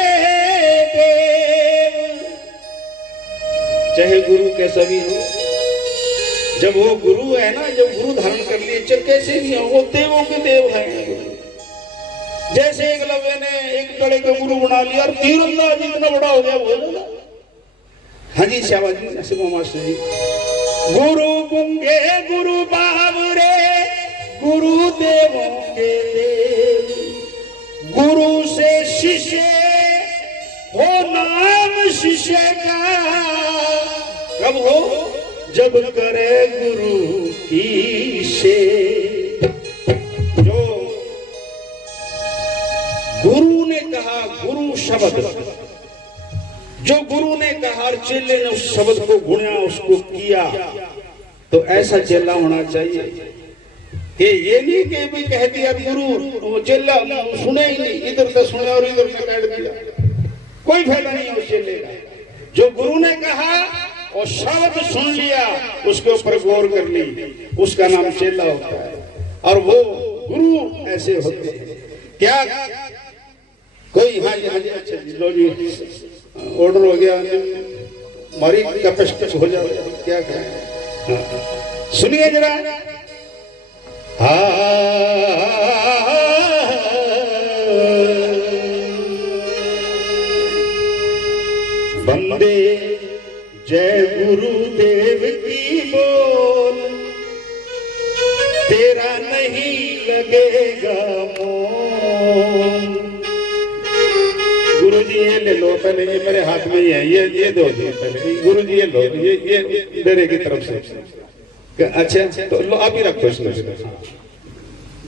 देव। चाहे गुरु कैसा भी हो, जब वो गुरु है ना, जब गुरु धारण कर लिए, चाहे कैसे भी हो, वो देवों के देव हैं। जैसे एकलव्य ने एक टड़े का गुरु बना लिया और तीरंदाज इतना बड़ा हो गया वो। हाँ जी शाबाश जी, शिव मास्टर जी। गुरु गुंगे गुरु बाबरे गुरु देवों के देव। गुरु से शिष्य हो नाम शिष्य का कब हो, जब करे गुरु की सेवा। जो गुरु ने कहा, गुरु शब्द जो गुरु ने कहा और चेले ने उस शब्द को गुणा, उसको किया, तो ऐसा चेला होना चाहिए। ये नहीं कि भी कह दिया गुरु, वो चेला सुने ही नहीं, इधर से सुने और इधर से काट दिया, कोई फायदा नहीं है उस चेले का। जो गुरु ने कहा और शब्द सुन लिया, उसके ऊपर गौर कर ली, उसका नाम चेला होता है। और वो गुरु ऐसे होते हैं। क्या कोई, हाँ जी हाँ जी, अच्छा जी, लो जी ऑर्डर हो गया, हमारी कैपेसिटी हो जाए, क्या करें। सुनिए जरा। बंदे जय गुरुदेव की बोल, तेरा नहीं लगेगा मोल। गुरुजी ये ले लो पहले, ये मेरे हाथ में ही है, ये दो जी पहले। गुरुजी ये लो, ये मेरे की तरफ से। अच्छा तो लो, आप ही रखो इसमें।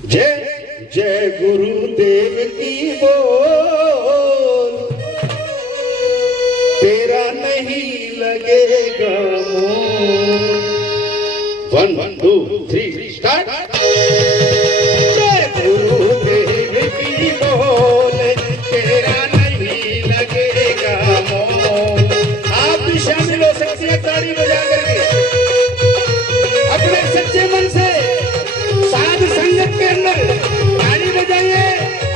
जय जय गुरुदेव की बोल, तेरा नहीं लगेगा मोल। 1 2 3 स्टार्ट। जय गुरुदेव की बोल, तेरा नहीं लगेगा मोल। आप भी शामिल हो सकते हैं ताली बजा करके, अपने सच्चे मन से साध संगत के अंदर ताली बजाइए।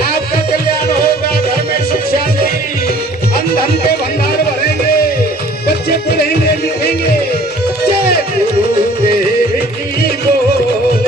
आपका कल्याण होगा, घर में सुख शांति, धन के भंडार भरेंगे, बच्चे पढ़ेंगे लिखेंगे। जय गुरुदेव की बोल,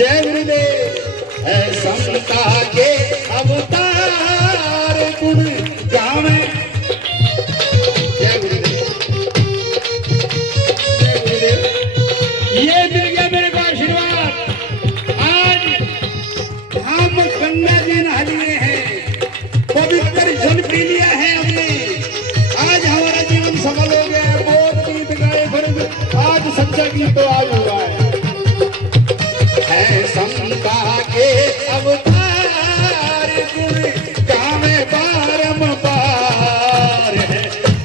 जय गुरुदेव। है समता के अवतार गुण गावे। जय गुरुदेव। जय गुरुदेव। ये मिल गया मेरे को आशीर्वाद। आज हम गंगा जी नहा लिए हैं, पवित्र जल पी लिया है हमने। आज हमारा जीवन सफल हो गया है। बहुत गीत गाए फिर आज सच्चा गीत तो आज हुआ है समता के अवतार गुण गावे बारंबार। है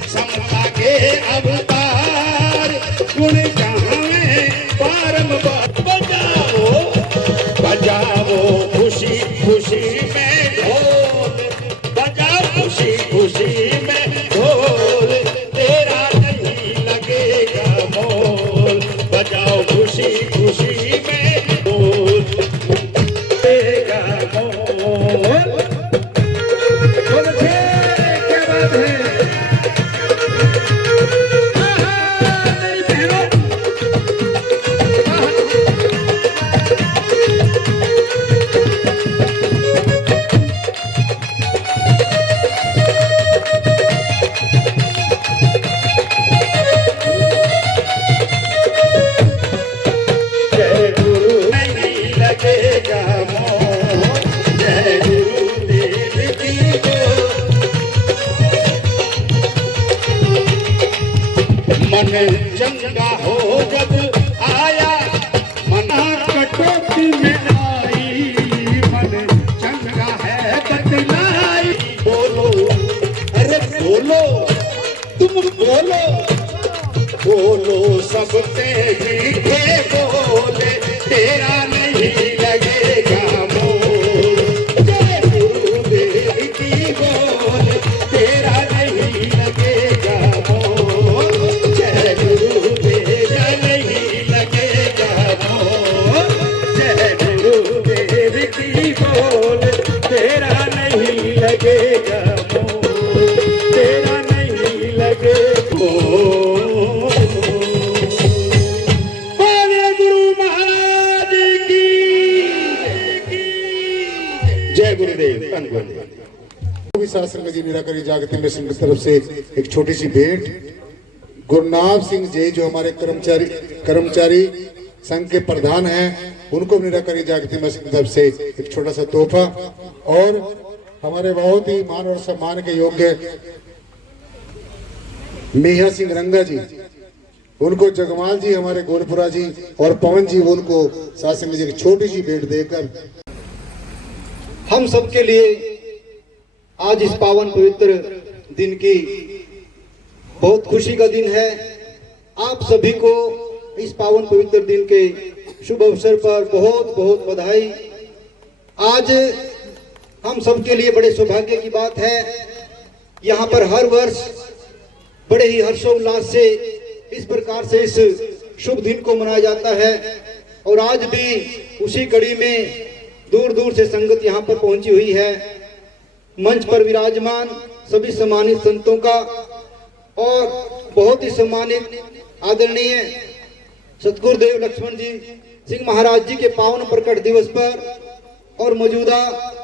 समता के अवतार गुण गावे बारंबार। बजाओ बजाओ खुशी खुशी में ढोल, बजाओ खुशी खुशी में ढोल, तेरा नहीं लगेगा मोल। बजाओ खुशी खुशी में ढोल, लगेगा मोल। बोलो क्या बात है। मेरी बहनों, जय गुरु नहीं लगेगा मोह, जय गुरुदेव की गोर। मन चंगा हो जब आया, मना कटौती में आई। मन चंगा है बतलाई। बोलो अरे बोलो, तुम बोलो, बोलो सबसे मीठे बोले, तेरा नहीं लगेगा मोल। जय गुरुदेव की बोल, तेरा नहीं लगेगा मोल। जय गुरुदेव नहीं लगेगा मोल। जय गुरुदेव की बोल, तेरा नहीं लगेगा मोल। तेरा नहीं लगेगा मोल। बोले गुरु महाराज की जय गुरुदेव। धन गुरुदेव। भी शास्त्र जी निराकारी जागृति मिशन की तरफ से एक छोटी सी भेंट। गुरनाम सिंह जी जो हमारे कर्मचारी संघ के प्रधान हैं, उनको निराकारी जागृति मिशन की तरफ से एक छोटा सा तोहफा। और हमारे बहुत ही मान और सम्मान के योग्य मिया सिंह रंगा जी, उनको जगमाल जी हमारे गोरपुरा जी और पवन जी, उनको शासन जी एक छोटी सी भेंट देकर हम सबके लिए आज इस पावन पवित्र दिन की बहुत खुशी का दिन है। आप सभी को इस पावन पवित्र दिन के शुभ अवसर पर बहुत बहुत बधाई। आज हम सबके लिए बड़े सौभाग्य की बात है, यहाँ पर हर वर्ष बड़े ही हर्षोल्लास से इस प्रकार से इस शुभ दिन को मनाया जाता है। और आज भी उसी कड़ी में दूर दूर से संगत यहाँ पर पहुंची हुई है। मंच पर विराजमान सभी सम्मानित संतों का और बहुत ही सम्मानित आदरणीय सतगुरुदेव लक्ष्मण जी सिंह महाराज जी के पावन प्रकट दिवस पर और मौजूदा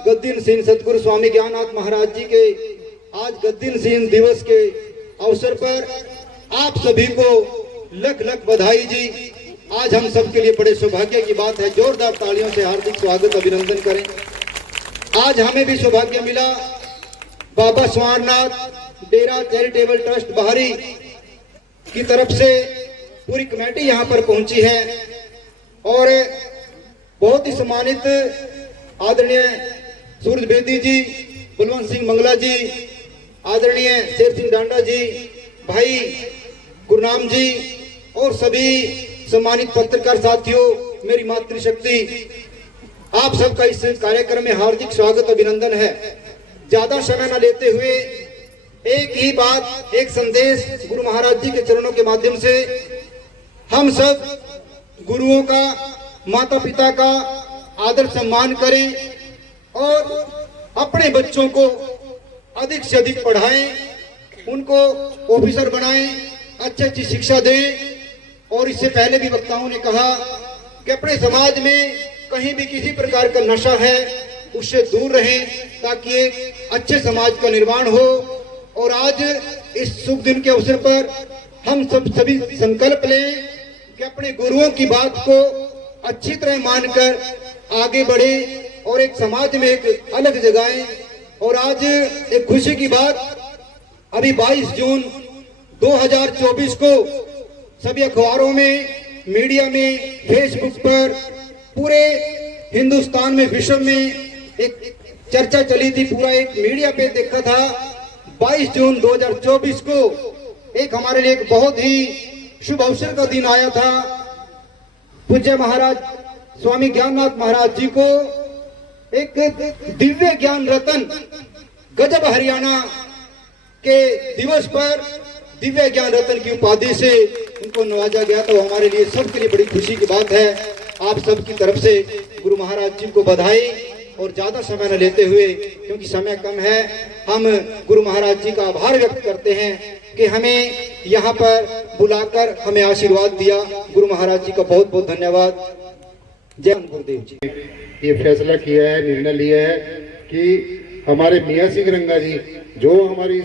गद्दीनसीन सतगुरु स्वामी ज्ञाननाथ महाराज जी के आज गद्दीनसीन दिवस के अवसर पर आप सभी को लख लख बधाई जी। आज हम सबके लिए बड़े सौभाग्य की बात है। जोरदार तालियों से हार्दिक स्वागत अभिनंदन करें। आज हमें भी सौभाग्य मिला, बाबा स्वारनाथ डेरा चैरिटेबल ट्रस्ट बाहरी की तरफ से पूरी कमेटी यहाँ पर पहुंची है और बहुत ही सम्मानित आदरणीय सूरज बेदी जी, बलवंत सिंह मंगला जी, आदरणीय शेर सिंह डांडा जी, भाई गुरनाम जी और सभी सम्मानित पत्रकार साथियों, मेरी मातृशक्ति, आप सबका इस कार्यक्रम में हार्दिक स्वागत अभिनंदन है। ज्यादा समय न लेते हुए एक ही बात, एक संदेश गुरु महाराज जी के चरणों के माध्यम से हम सब गुरुओं का, माता पिता का आदर सम्मान करें और अपने बच्चों को अधिक से अधिक पढ़ाएं, उनको ऑफिसर बनाएं, अच्छी अच्छी शिक्षा दें। और इससे पहले भी वक्ताओं ने कहा कि अपने समाज में कहीं भी किसी प्रकार का नशा है उससे दूर रहें, ताकि एक अच्छे समाज का निर्माण हो। और आज इस शुभ दिन के अवसर पर हम सभी संकल्प लें कि अपने गुरुओं की बात को अच्छी तरह मानकर आगे बढ़े और एक समाज में एक अलग जगाएं। और आज एक खुशी की बात, अभी 22 जून 2024 को सभी अखबारों में, मीडिया में, फेसबुक पर, पूरे हिंदुस्तान में, विश्व में एक चर्चा चली थी, पूरा एक मीडिया पे देखा था। 22 जून 2024 को एक हमारे लिए एक बहुत ही शुभ अवसर का दिन आया था। पूज्य महाराज स्वामी ज्ञाननाथ महाराज जी को एक दिव्य ज्ञान रतन गजब हरियाणा के दिवस पर दिव्य ज्ञान रतन की उपाधि से उनको नवाजा गया। तो हमारे लिए सबके लिए बड़ी खुशी की बात है। आप सबकी तरफ से गुरु महाराज जी को बधाई। और ज्यादा समय न लेते हुए, क्योंकि समय कम है, हम गुरु महाराज जी का आभार व्यक्त करते हैं कि हमें यहाँ पर बुलाकर हमें आशीर्वाद दिया। गुरु महाराज जी का बहुत बहुत धन्यवाद। जय गुरुदेव जी। ये फैसला किया है, निर्णय लिया है कि हमारे मियाँ सिंह रंगा जी जो हमारी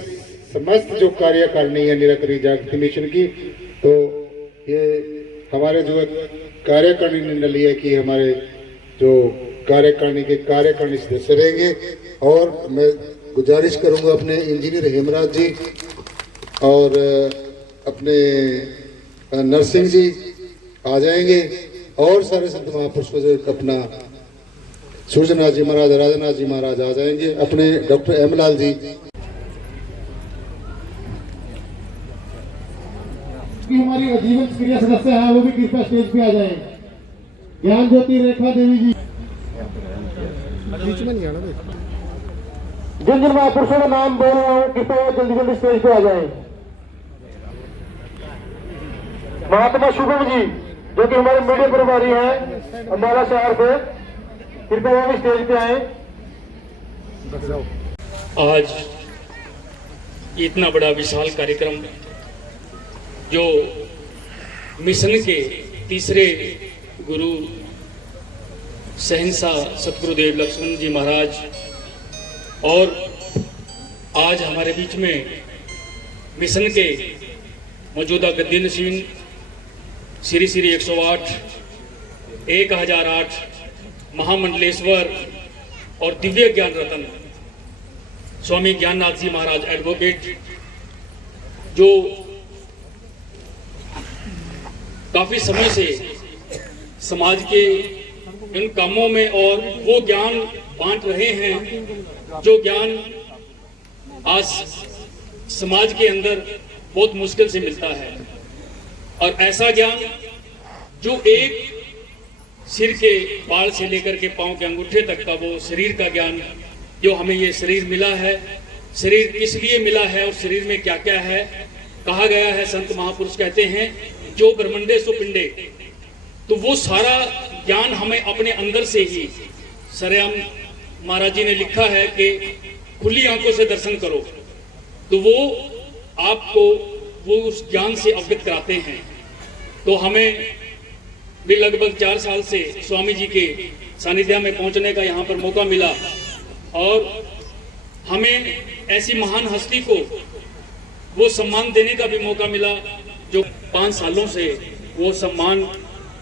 समस्त जो कार्यकारिणी है निराकरी जागृति मिशन की, तो ये हमारे जो कार्यकारिणी ने निर्णय लिया कि हमारे जो कार्यकारिणी के कार्यकारिणी सदस्य रहेंगे। और मैं गुजारिश करूंगा अपने इंजीनियर हेमराज जी और अपने नरसिंह जी आ जाएंगे, और सारे संत महापुरुषों से अपना सूर्यनाथ जी महाराज, राजानाथ जी महाराज आ जाएंगे, अपने डॉक्टर एम लाल जी। हमारी आजीवन सक्रिय सदस्य है वो भी कृपया स्टेज पे आ जाए। ज्ञान ज्योति रेखा देवी जी, जिन जिन महापुरुषों का नाम बोल रहा हूँ कृपया जल्दी जल्दी स्टेज पे आ जाए। महात्मा शुभम जी जो कि हमारे मीडिया प्रभारी हैं अम्बाला शहर से, कृपया वो भी स्टेज पे आए। आज इतना बड़ा विशाल कार्यक्रम जो मिशन के तीसरे गुरु शहंशाह सतगुरुदेव लक्ष्मण जी महाराज, और आज हमारे बीच में मिशन के मौजूदा गद्दी नशीन श्री श्री 108 1008 महामंडलेश्वर और दिव्य ज्ञान रतन स्वामी ज्ञाननाथ जी महाराज एडवोकेट, जो काफी समय से समाज के इन कामों में और वो ज्ञान बांट रहे हैं जो ज्ञान आज समाज के अंदर बहुत मुश्किल से मिलता है। और ऐसा ज्ञान जो एक सिर के बाल से लेकर के पांव के अंगूठे तक का वो शरीर का ज्ञान, जो हमें ये शरीर मिला है, शरीर किस लिए मिला है और शरीर में क्या क्या है। कहा गया है, संत महापुरुष कहते हैं, जो ब्रह्मंडे सो पिंडे, तो वो सारा ज्ञान हमें अपने अंदर से ही, सरेआम महाराज जी ने लिखा है कि खुली आंखों से दर्शन करो, तो वो आपको वो उस ज्ञान से अवगत कराते हैं। तो हमें भी लगभग 4 साल से स्वामी जी के सानिध्य में पहुंचने का यहाँ पर मौका मिला, और हमें ऐसी महान हस्ती को वो सम्मान देने का भी मौका मिला जो 5 सालों से वो सम्मान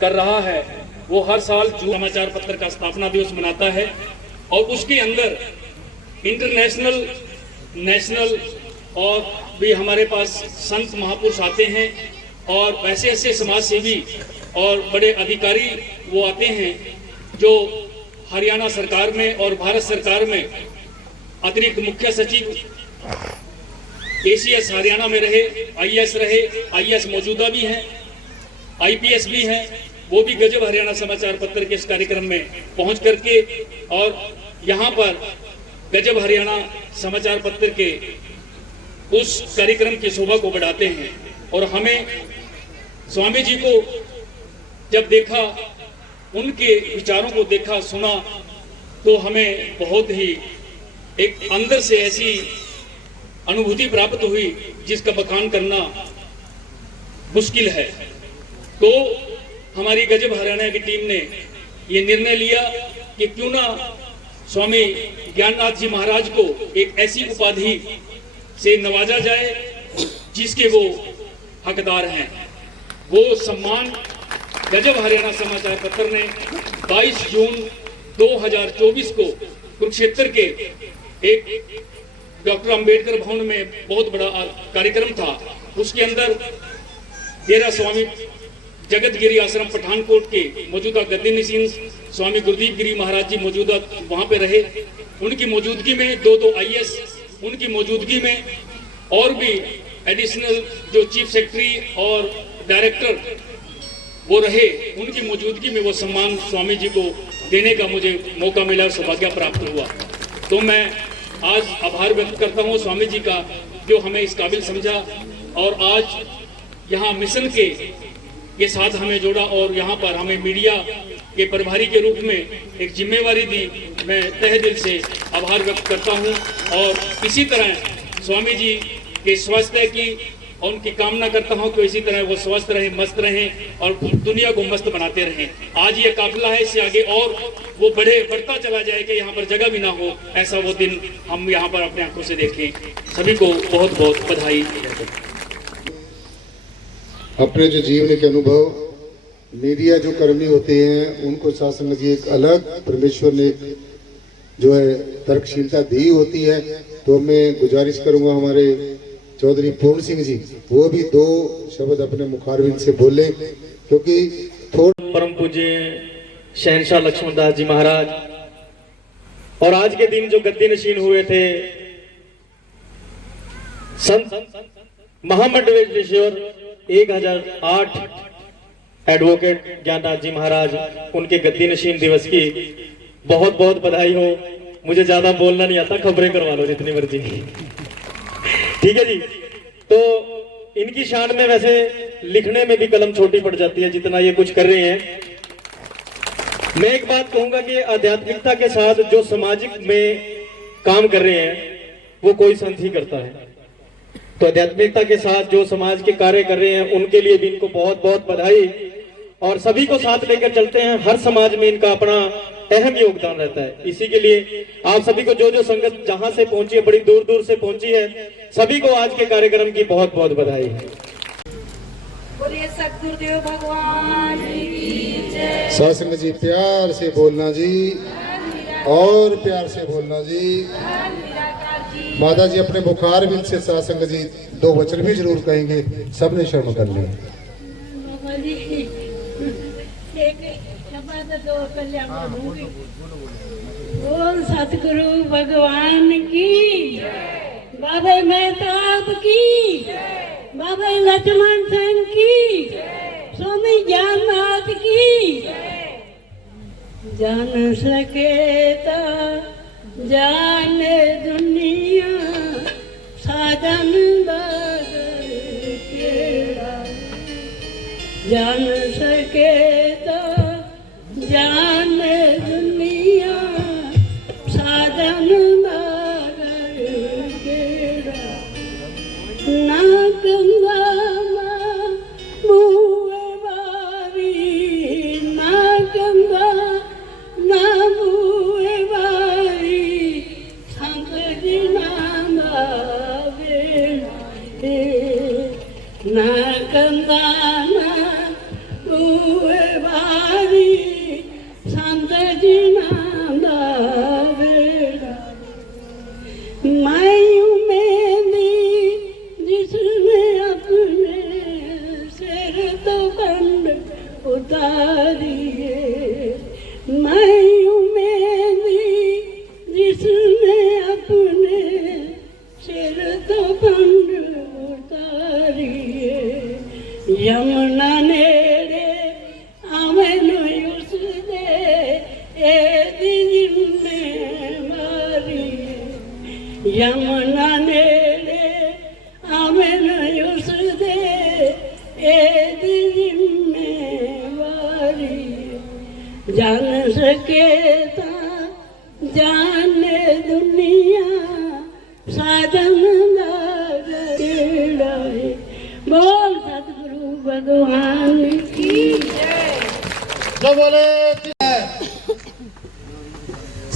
कर रहा है। वो हर साल जून समाचार पत्र का स्थापना दिवस मनाता है, और उसके अंदर इंटरनेशनल, नेशनल और भी हमारे पास संत महापुरुष आते हैं, और ऐसे ऐसे समाज सेवी और बड़े अधिकारी वो आते हैं जो हरियाणा सरकार में और भारत सरकार में अतिरिक्त मुख्य सचिव एसीएस हरियाणा में रहे, आईएएस रहे, आईएएस मौजूदा भी हैं, आईपीएस भी हैं, वो भी गजब हरियाणा समाचार पत्र के इस कार्यक्रम में पहुंच करके और यहाँ पर गजब हरियाणा समाचार पत्र के उस कार्यक्रम की शोभा को बढ़ाते हैं। और हमें स्वामी जी को जब देखा, उनके विचारों को देखा, सुना, तो हमें बहुत ही एक अंदर से ऐसी अनुभूति प्राप्त हुई जिसका बखान करना मुश्किल है। तो हमारी गजब हरियाणा की टीम ने ये निर्णय लिया कि क्यों ना स्वामी ज्ञाननाथ जी महाराज को एक ऐसी उपाधि से नवाजा जाए जिसके वो हकदार हैं। वो सम्मान गजब हरियाणा समाचार पत्र ने 22 जून 2024 को कुरुक्षेत्र के एक डॉक्टर अंबेडकर भवन में बहुत बड़ा कार्यक्रम था। उसके अंदर डेरा स्वामी जगत गिरी आश्रम पठानकोट के मौजूदा गद्दी नशीन स्वामी गुरदीप गिरी महाराज जी मौजूदा वहां पे रहे। उनकी मौजूदगी में दो IAS, उनकी मौजूदगी में और भी एडिशनल जो चीफ सेक्रेटरी और डायरेक्टर वो रहे, उनकी मौजूदगी में वो सम्मान स्वामी जी को देने का मुझे मौका मिला और सौभाग्य प्राप्त हुआ। तो मैं आज आभार व्यक्त करता हूँ स्वामी जी का, जो हमें इस काबिल समझा और आज यहाँ मिशन के साथ हमें जोड़ा और यहाँ पर हमें मीडिया के प्रभारी के रूप में एक जिम्मेवारी दी। मैं तहे दिल से आभार व्यक्त करता हूँ और इसी तरह स्वामी जी के स्वास्थ्य की और उनकी कामना करता हूँ कि इसी तरह वो स्वस्थ रहें, मस्त रहें और दुनिया को मस्त बनाते रहें। आज ये काफिला है, इससे आगे और वो बढ़ता चला जाए कि यहाँ पर जगह भी ना हो, ऐसा वो दिन हम यहाँ पर अपने आंखों से देखें। सभी को बहुत बहुत बधाई। अपने जो जीवन के अनुभव मीडिया जो कर्मी होते हैं उनको शासन की एक अलग परमेश्वर ने जो है तर्कशीलता दी होती है। तो मैं गुजारिश करूंगा हमारे चौधरी पूर्ण सिंह जी वो भी 2 शब्द अपने मुखारबिंद से बोले, क्योंकि परम पूज्य शहनशाह लक्ष्मण दास जी महाराज और आज के दिन जो गद्दी नशीन हुए थे संत महामंडलेश्वर 1008 एडवोकेट ज्ञाननाथ जी महाराज, उनके गद्दी नशीन दिवस की बहुत बहुत बधाई हो। मुझे ज्यादा बोलना नहीं आता, खबरें करवा लो जितनी मर्जी। ठीक है जी। तो इनकी शान में वैसे लिखने में भी कलम छोटी पड़ जाती है जितना ये कुछ कर रहे हैं। मैं एक बात कहूंगा कि आध्यात्मिकता के साथ जो सामाजिक में काम कर रहे हैं वो कोई संत ही करता है। तो आध्यात्मिकता के साथ जो समाज के कार्य कर रहे हैं उनके लिए भी इनको बहुत बहुत बधाई और सभी को साथ लेकर चलते हैं। हर समाज में इनका अपना अहम योगदान रहता है। इसी के लिए आप सभी को जो संगत जहां से पहुंची है, बड़ी दूर दूर से पहुंची है, सभी को आज के कार्यक्रम की बहुत बहुत बधाई। बोलिए सतगुरुदेव भगवान की जय। शासन जी प्यार से बोलना जी और प्यार से बोलना जी। माता जी अपने बुखार बिल से शासन जी 2 वचन भी जरूर कहेंगे, सबने शर्म कर लिया। बोल सतगुरु भगवान की, बाबा मेहताब की, बाबा लक्ष्मण सिंह की, स्वामी ज्ञाननाथ की। जान सके तो जाने दुनिया साधन जान सके तो जाने दुनिया साधन ना गंगा मुए बारी, ना गंगा ना मुए बारी, संत जी नाम ना गंगा ना मुए बारी, संत जी नाम मायू मेरी जिसने अपने सिर तो कंड उतारिए, मायू मेरी जिसने अपने सिर तो कंड उतारिए। यमुना नेड़े आवेनु उस दे ए दिन में मारी, यमुना नेड़े आवेनु उस दे ए दिन में मारी। जान सके ता जाने दुनिया साधन लगाए। बोल सतगुरु भगवान की जय। जो बोले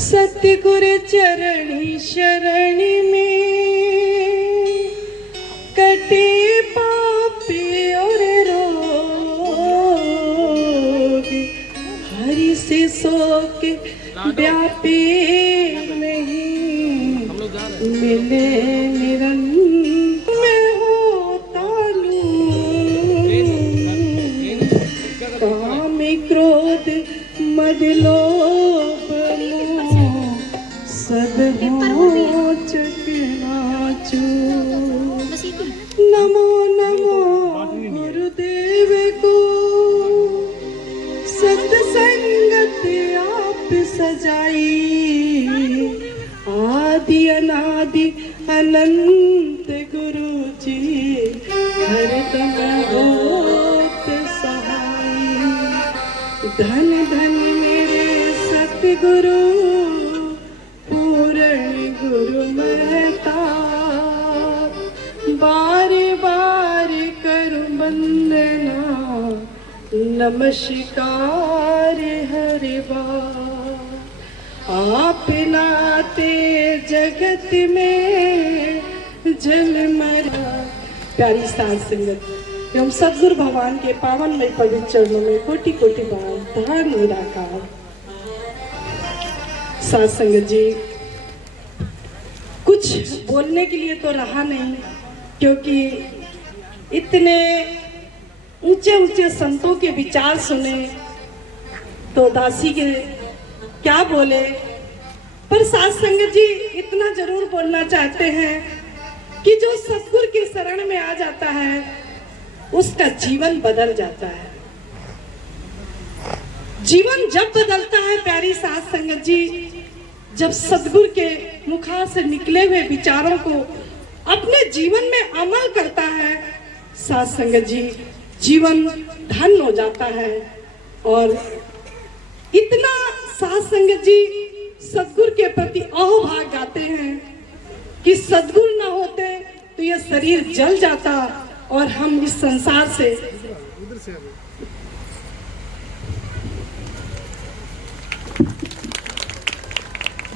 सतगुर चरणी शरण में कटे पापी और रोग, हरि से शोक व्यापे नहीं, मिले निरंतर में होता काम क्रोध मद लोभ मोह सब हो चकनाचूर। नमो नमो गुरुदेव को सत्संगत आप सजाई, आदि अनादि अनंत गुरु जी हरदम होत सहाय। धन धन मेरे सतगुरु पूर्ण गुरु महताब, बारे बारे करूं वंदना नमस्कार हरि बार। आप नाते जगत में जलमरा। प्यारी साध संगत एवं सदगुरु भगवान के पावन में पवित्र चरणों में कोटि कोटि बार धन निराकार। साध संगत जी, कुछ बोलने के लिए तो रहा नहीं, क्योंकि इतने ऊंचे ऊंचे संतों के विचार सुने तो दासी के क्या बोले। पर साध संगत जी इतना जरूर बोलना चाहते हैं कि जो सतगुरु के शरण में आ जाता है उसका जीवन बदल जाता है। जीवन जब बदलता है प्यारी साध संगत जी, जब सतगुरु के मुखा से निकले हुए विचारों को अपने जीवन में अमल करता है। साध संगत जी, जीवन धन हो जाता है। और इतना साध संगत जी सतगुरु के प्रति अहोभाग गाते हैं कि सतगुरु ना होते तो यह शरीर जल जाता और हम इस संसार से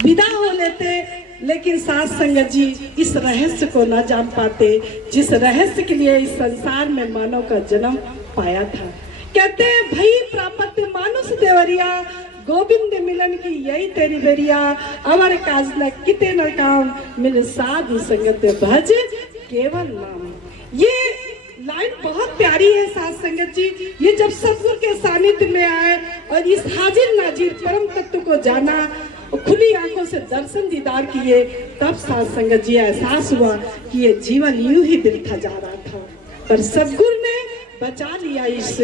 विदा हो लेते। लेकिन साध संगत जी इस रहस्य को न जान पाते, जिस रहस्य के लिए इस संसार में मानव का जन्म पाया था। कहते हैं भई प्राप्त मानुष देवरिया, गोविंद मिलन की यही तेरी बेरिया, अमर काज न किते न काम, मिल साधु संगत भज केवल नाम। ये लाइन बहुत प्यारी है साध संगत जी। ये जब सतगुरु के सानिध्य में आए और इस हाजिर नाजिर परम तत्व को जाना, खुली आंखों से दर्शन दीदार किए, तब साध संगत जी एहसास हुआ कि ये जीवन यूं ही बिरथा जा रहा था। पर सतगुरु ने बचा लिया इस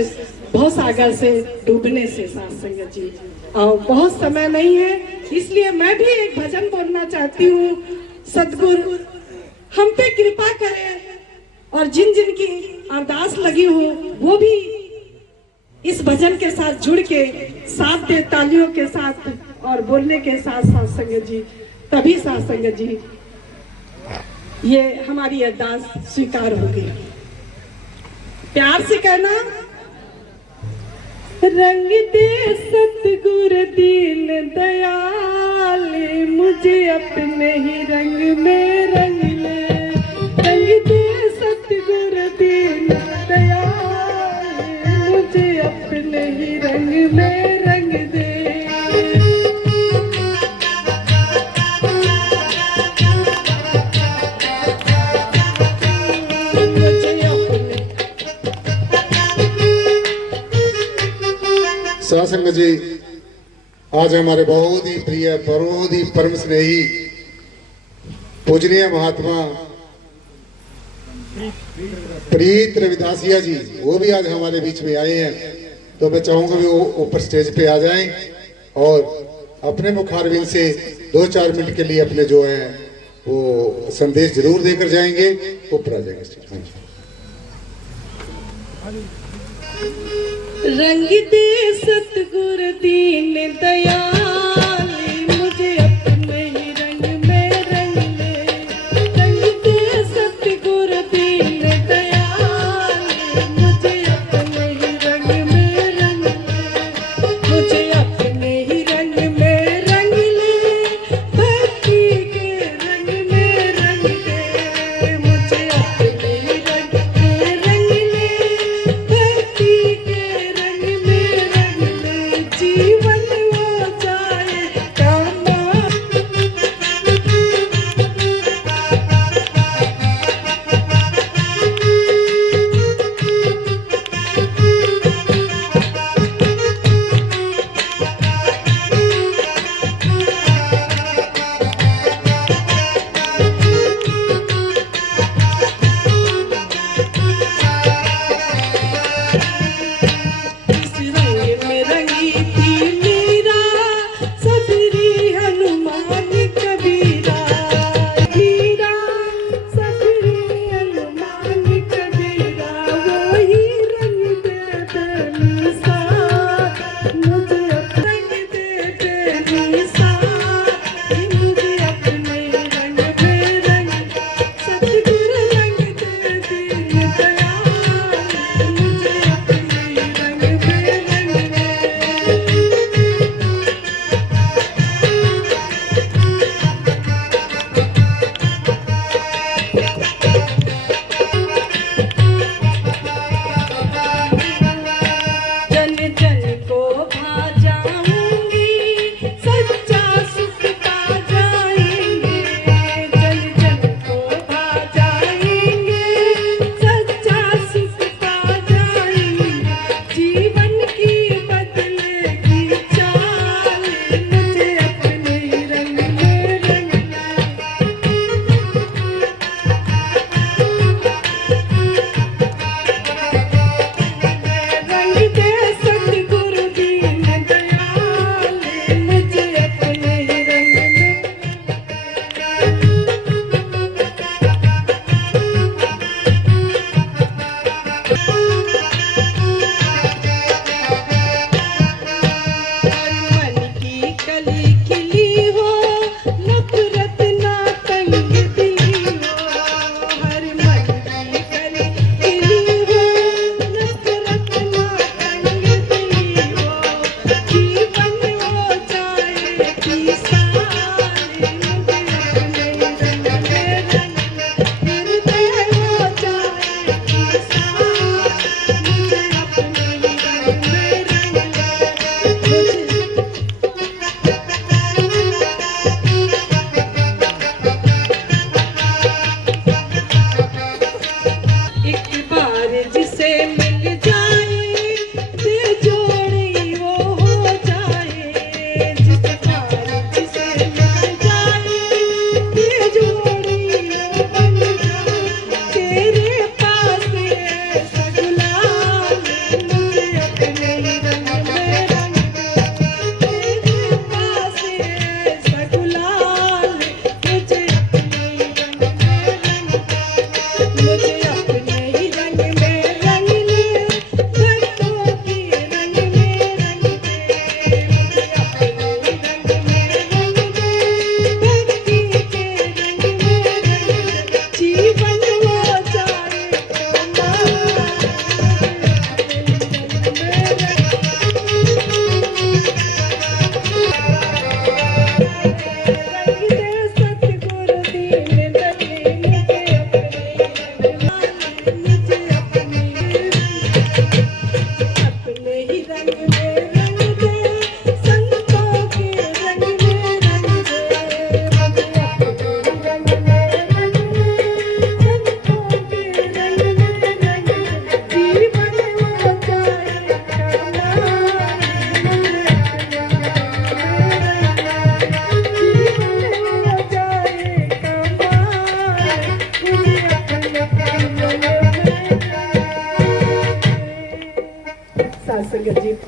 भवसागर से डूबने से। साध संगत जी, और बहुत समय नहीं है, इसलिए मैं भी एक भजन बोलना चाहती हूँ। सतगुरु हम पे कृपा करें और जिन जिन की अरदास लगी हो वो भी इस भजन के साथ जुड़ के साथ दे, तालियों के साथ और बोलने के साथ। साध संगत जी, तभी साध संगत जी ये हमारी अरदास स्वीकार होगी। प्यार से कहना, रंग दे सतगुरु दीन दयाल, मुझे अपने ही रंग में रंग ले। रंग दे सतगुरु दीन दयाल, मुझे अपने ही रंग में रंग दे। साध संगत जी, आज हमारे बहुत ही प्रिय, बहुत ही परम स्नेही पूजनीय महात्मा प्रीत रविदासिया जी, वो भी आज हमारे बीच में आए हैं। तो मैं चाहूंगा भी वो ऊपर स्टेज पे आ जाएं और अपने मुखारबिंद से 2-4 मिनट के लिए अपने जो है वो संदेश जरूर देकर जाएंगे। ऊपर आ जाएंगे स्टेज में। रंग दे सतगुरु दीन दयाल, मुझे अपने ही रंग में रंग ले। रंग दे सतगुरु दीन दयाल, मुझे अपने ही रंग में रंग ले। मुझे अपने ही रंग में रंग ले।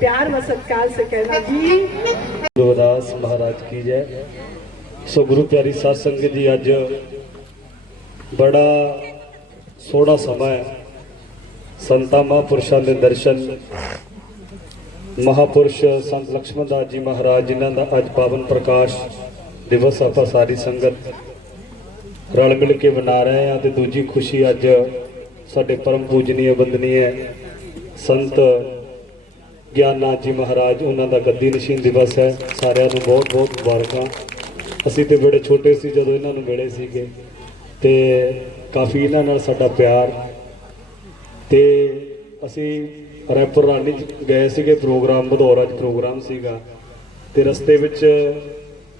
प्यार व सत्कार से कहना जी। गुरुदास महाराज की जय। सो गुरु प्यारी साध संगत जी, अज बड़ा सोहना समा है। संतां महापुरुषों के दर्शन, महापुरुष संत लक्ष्मण दास जी महाराज जिन्हों का अज पावन प्रकाश दिवस आप सारी संगत रल मिल के मना रहे हैं। तो दूजी खुशी अज साडे परम पूजनीय वंदनीय संत ज्ञाननाथ जी महाराज उन्होंने गद्दी नशीन दिवस है। सारिਆਂ ਨੂੰ बहुत बहुत मुबारकां। ਅਸੀਂ तो बड़े छोटे सी ਜਦੋਂ ਇਹਨਾਂ ਨੂੰ ਮਿਲੇ ਸੀਗੇ ਤੇ ਕਾਫੀ ਇਹਨਾਂ ਨਾਲ ਸਾਡਾ ਪਿਆਰ ਤੇ ਅਸੀਂ ਰੈਪਰ ਰਾਨੀ ਗਏ ਸੀਗੇ ਪ੍ਰੋਗਰਾਮ ਬਧੌਰਾ 'ਚ ਪ੍ਰੋਗਰਾਮ ਸੀਗਾ ਤੇ ਰਸਤੇ ਵਿੱਚ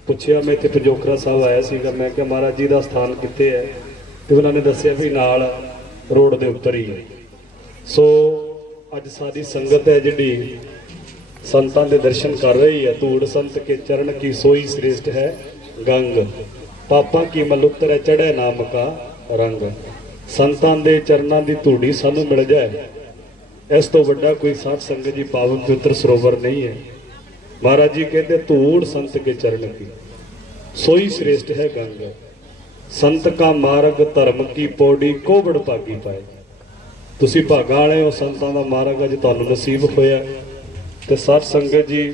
ਪੁੱਛਿਆ ਮੈਂ ਇੱਥੇ ਪੰਜੋਖਰਾ ਸਾਹਿਬ ਆਇਆ ਸੀਗਾ। ਮੈਂ ਕਿਹਾ ਮਹਾਰਾਜ ਜੀ ਦਾ ਸਥਾਨ ਕਿੱਥੇ ਹੈ ਤੇ ਉਹਨਾਂ ਨੇ ਦੱਸਿਆ ਵੀ ਨਾਲ ਰੋਡ ਦੇ ਉੱਪਰ ਹੀ ਹੈ। ਸੋ ਅੱਜ ਸਾਡੀ ਸੰਗਤ ਹੈ ਜਿਹੜੀ ਸੰਤਾਂ ਦੇ ਦਰਸ਼ਨ ਕਰ ਰਹੀ ਹੈ। ਧੂੜ ਸੰਤ ਕੇ ਚਰਨ ਕੀ ਸੋਈ श्रेष्ठ है गंग, पापा की मलुत्तर चढ़े नाम का रंग। संतां दे चरनां दी धूड़ी सानू मिल जाए, इस तो वड्डा कोई साध संगत जी पावन पवित्र सरोवर नहीं है। महाराज जी कहते धूड़ संत के चरण की सोई श्रेष्ठ है गंग, संत का मार्ग धर्म की पौड़ी कोबड़ भागी पाए। तुसी भागा वाले हो, संतां दा मार्ग अज तुहानू नसीब होया। ते साध संगत जी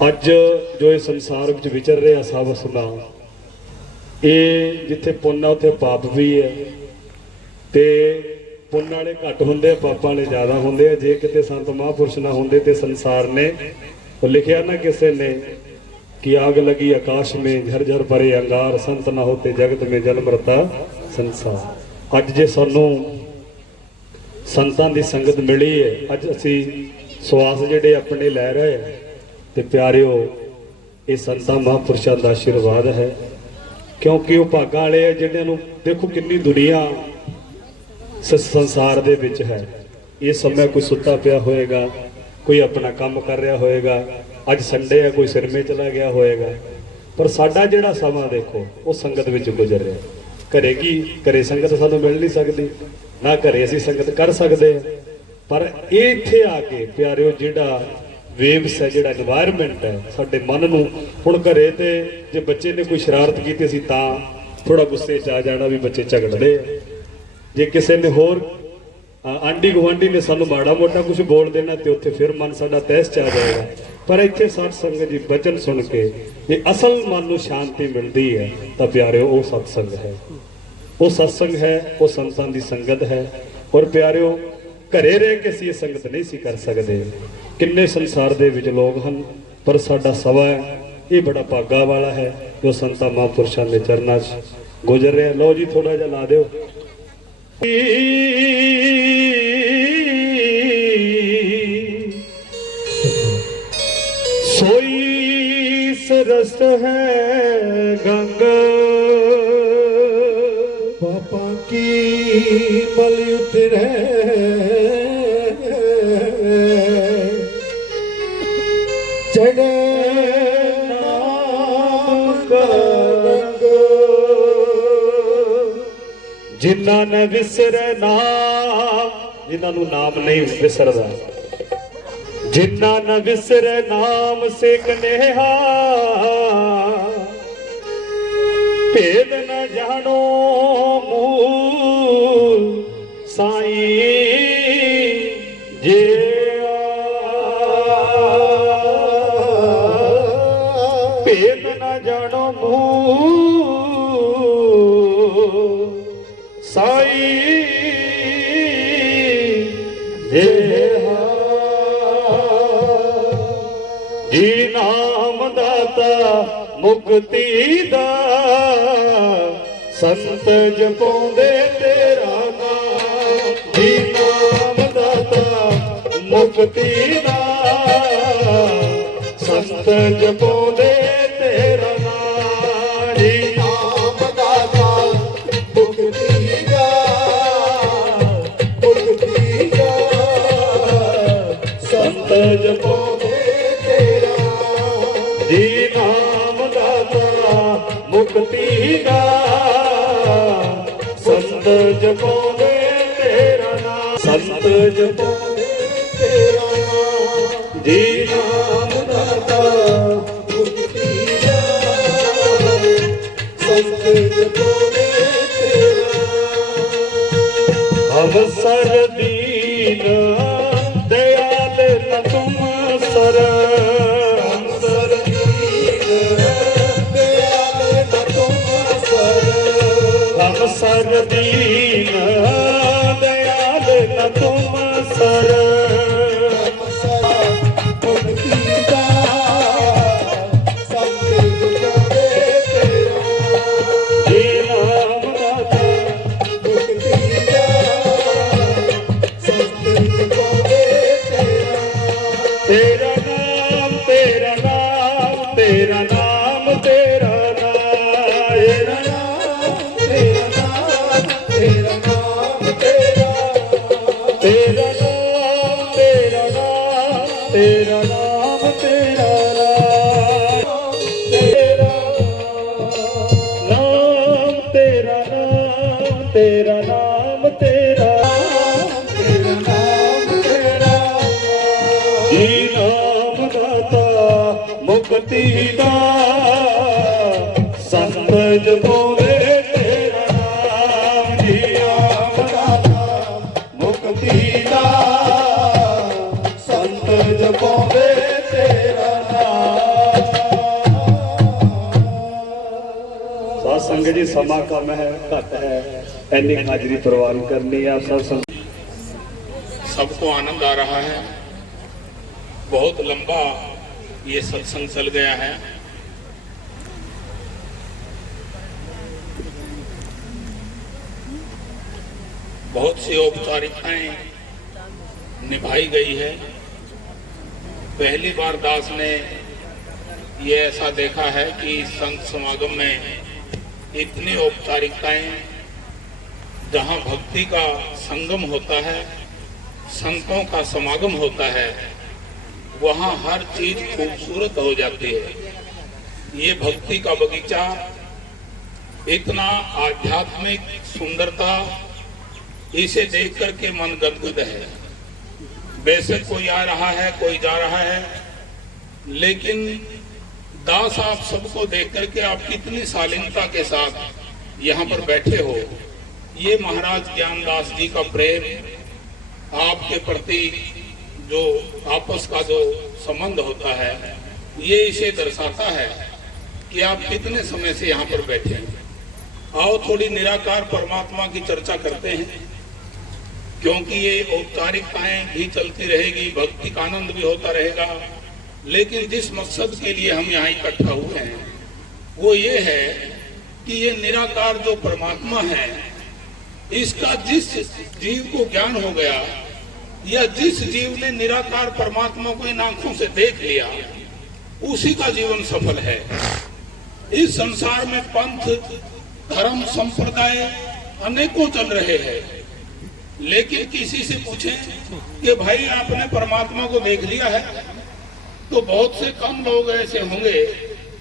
अज जो ये संसार विच विचर रहा सब सुना, ये जिथे पुण्य उत्थे पाप भी है। ते पुण्य वाले घट होंदे, पाप वाले ज़्यादा होंदे। जे किते संत महापुरुष ना होंदे ते संसार ने लिखिया ना किसी ने कि आग लगी आकाश में झरझर परे अंगार, संत ना होते जगत में जन्म रता संसार। अज जे सानू संतां दी संगत मिली है, अज असी सवास जिहड़े अपने लै रहे ते प्यारिओ, ये संतां महापुरुषों का आशीर्वाद है। क्योंकि वो भागां वाले है जिन्हां नूं देखो कितनी दुनिया संसार दे विच है। ये समय कोई सुता पिया होएगा, कोई अपना काम कर रहा होएगा, अज संडे है कोई सिर में चला गया होएगा, पर साडा जिहड़ा समा देखो वो संगत विच गुजर रहा। घरे की घरे संगत सानूं मिल नहीं सकती, ना घरे असीं संगत कर सकते हैं, पर ये इत्थे आके प्यारिओ जिहड़ा वेव्स है, जिहड़ा एनवायरमेंट है साडे मन नूं। हुण घरे ते जे बच्चे ने कोई शरारत कीती असीं तां थोड़ा गुस्से च आ जाना भी बच्चे झगड़दे। जे किसी ने होर आंढी गुआंढी ने सानूं माड़ा मोटा कुछ बोल देना तो उत्थे फिर मन साडा तहस च आ जाएगा। पर इत्थे साध संगत जी वचन सुन के जे असल मन नूं शांति मिलती है तां प्यारिओ वो सत्संग है, वो सत्संग है, वो संतां दी संगत है। और प्यारिओ घरे रह के असीं संगत नहीं सी कर सकते। किन्ने संसार दे विच लोग हैं, पर साडा सवा ये बड़ा भागा वाला है जो संतां महापुरुषों के चरनां च गुजर रहा। लो जी थोड़ा जिहा ला दिओ। सोई श्रेष्ठ है गंग, पापा की मल उतरे चढ़े नाम का रंग। जिन्हां ने विसरे नाम, जिन्हां नूं नाम नहीं विसरदा, जिन्हां न विसरे नाम से कनेहा, भेद न जानो मूल साईं जे भेद न जानो मूल साईं जे जी नाम दाता मुक्ति दा, संत जपोंदे तेरा नाम। जी नाम दाता मुक्ति दा, संत जपोंदे तेरा नाम। जी नाम दाता मुक्ति दा, मुक्ति दा, संत जपोंदे जी नाम दाता मुक्ति दा, संत जपोंदे तेरा नाम। संत जपोंदे तेरा नाम। तेरा नाम तेरा नाम तेरा नाम तेरा नाम तेरा नाम तेरा नाम तेरा नाम तेरा नाम तेरा नाम तेरा नाम तेरा नाम तेरा नाम तेरा जी नाम दाता मुक्ति दा संत बोले तेरा नाम जी नाम दाता मुक्ति दा संत बोले तेरा नाम। साध संगत जी समा कम है घट है ऐनी हाजरी प्रवान करनी है। सब सबको आनंद आ रहा है। बहुत लंबा ये सत्संग चल गया है। बहुत सी औपचारिकताएं निभाई गई है। पहली बार दास ने ये ऐसा देखा है कि संत समागम में इतनी औपचारिकताएं, जहां भक्ति का संगम होता है, संतों का समागम होता है, वहां हर चीज खूबसूरत हो जाती है। ये भक्ति का बगीचा इतना आध्यात्मिक सुंदरता, इसे देख करके मन गदगद है। बेशक कोई आ रहा है, कोई जा रहा है, लेकिन दास आप सबको देख करके आप कितनी शालीनता के साथ यहाँ पर बैठे हो। ये महाराज ज्ञानदास जी का प्रेम, आपके प्रति जो आपस का जो संबंध होता है, ये इसे दर्शाता है कि आप कितने समय से यहाँ पर बैठे हैं। आओ थोड़ी निराकार परमात्मा की चर्चा करते हैं, क्योंकि ये औपचारिकताएं भी चलती रहेगी, भक्ति का आनंद भी होता रहेगा, लेकिन जिस मकसद के लिए हम यहाँ इकट्ठा हुए हैं वो ये है कि ये निराकार जो परमात्मा है, इसका जिस जीव को ज्ञान हो गया, या जिस जीव ने निराकार परमात्मा को इन आंखों से देख लिया, उसी का जीवन सफल है। इस संसार में पंथ, धर्म, संप्रदाय अनेकों चल रहे हैं, लेकिन किसी से पूछें कि भाई आपने परमात्मा को देख लिया है, तो बहुत से कम लोग ऐसे होंगे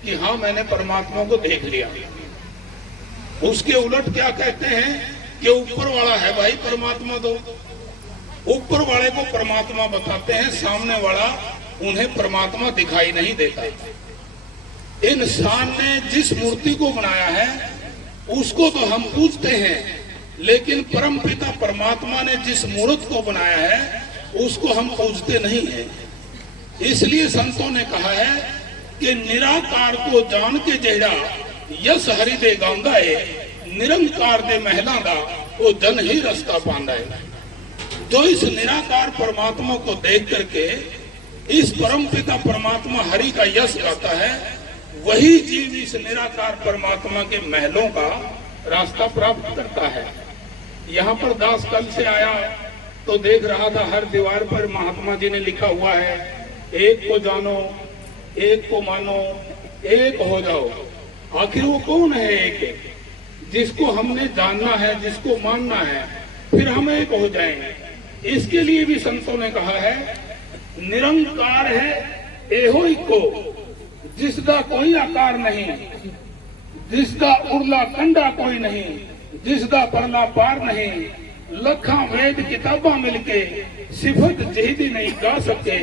कि हाँ मैंने परमात्मा को देख लिया। उसके उलट क्या कहते हैं कि ऊपर वाला है भाई परमात्मा, तो ऊपर वाले को परमात्मा बताते हैं, सामने वाला उन्हें परमात्मा दिखाई नहीं देता। इंसान ने जिस मूर्ति को बनाया है उसको तो हम पूजते हैं, लेकिन परमपिता परमात्मा ने जिस मूर्त को बनाया है उसको हम पूजते नहीं हैं। इसलिए संतों ने कहा है कि निराकार को जान के जेड़ा यस हरि दे गांदा है, निरंकार दे महला दा वो जन ही रास्ता पांदा है। जो इस निराकार परमात्मा को देख करके इस परमपिता परमात्मा हरि का यश गाता है, वही जीव इस निराकार परमात्मा के महलों का रास्ता प्राप्त करता है। यहाँ पर दास कल से आया तो देख रहा था हर दीवार पर महात्मा जी ने लिखा हुआ है, एक को जानो, एक को मानो, एक हो जाओ। आखिर वो कौन है एक? जिसको हमने जानना है, जिसको मानना है, फिर हम एक हो जाएंगे। इसके लिए भी संतों ने कहा है निरंकार है एहो को, जिसका कोई आकार नहीं, जिसका उड़ला कंडा कोई नहीं, जिसका परला पार नहीं, लखा वेद किताबा मिलके सिफत जेदी नहीं गा सके,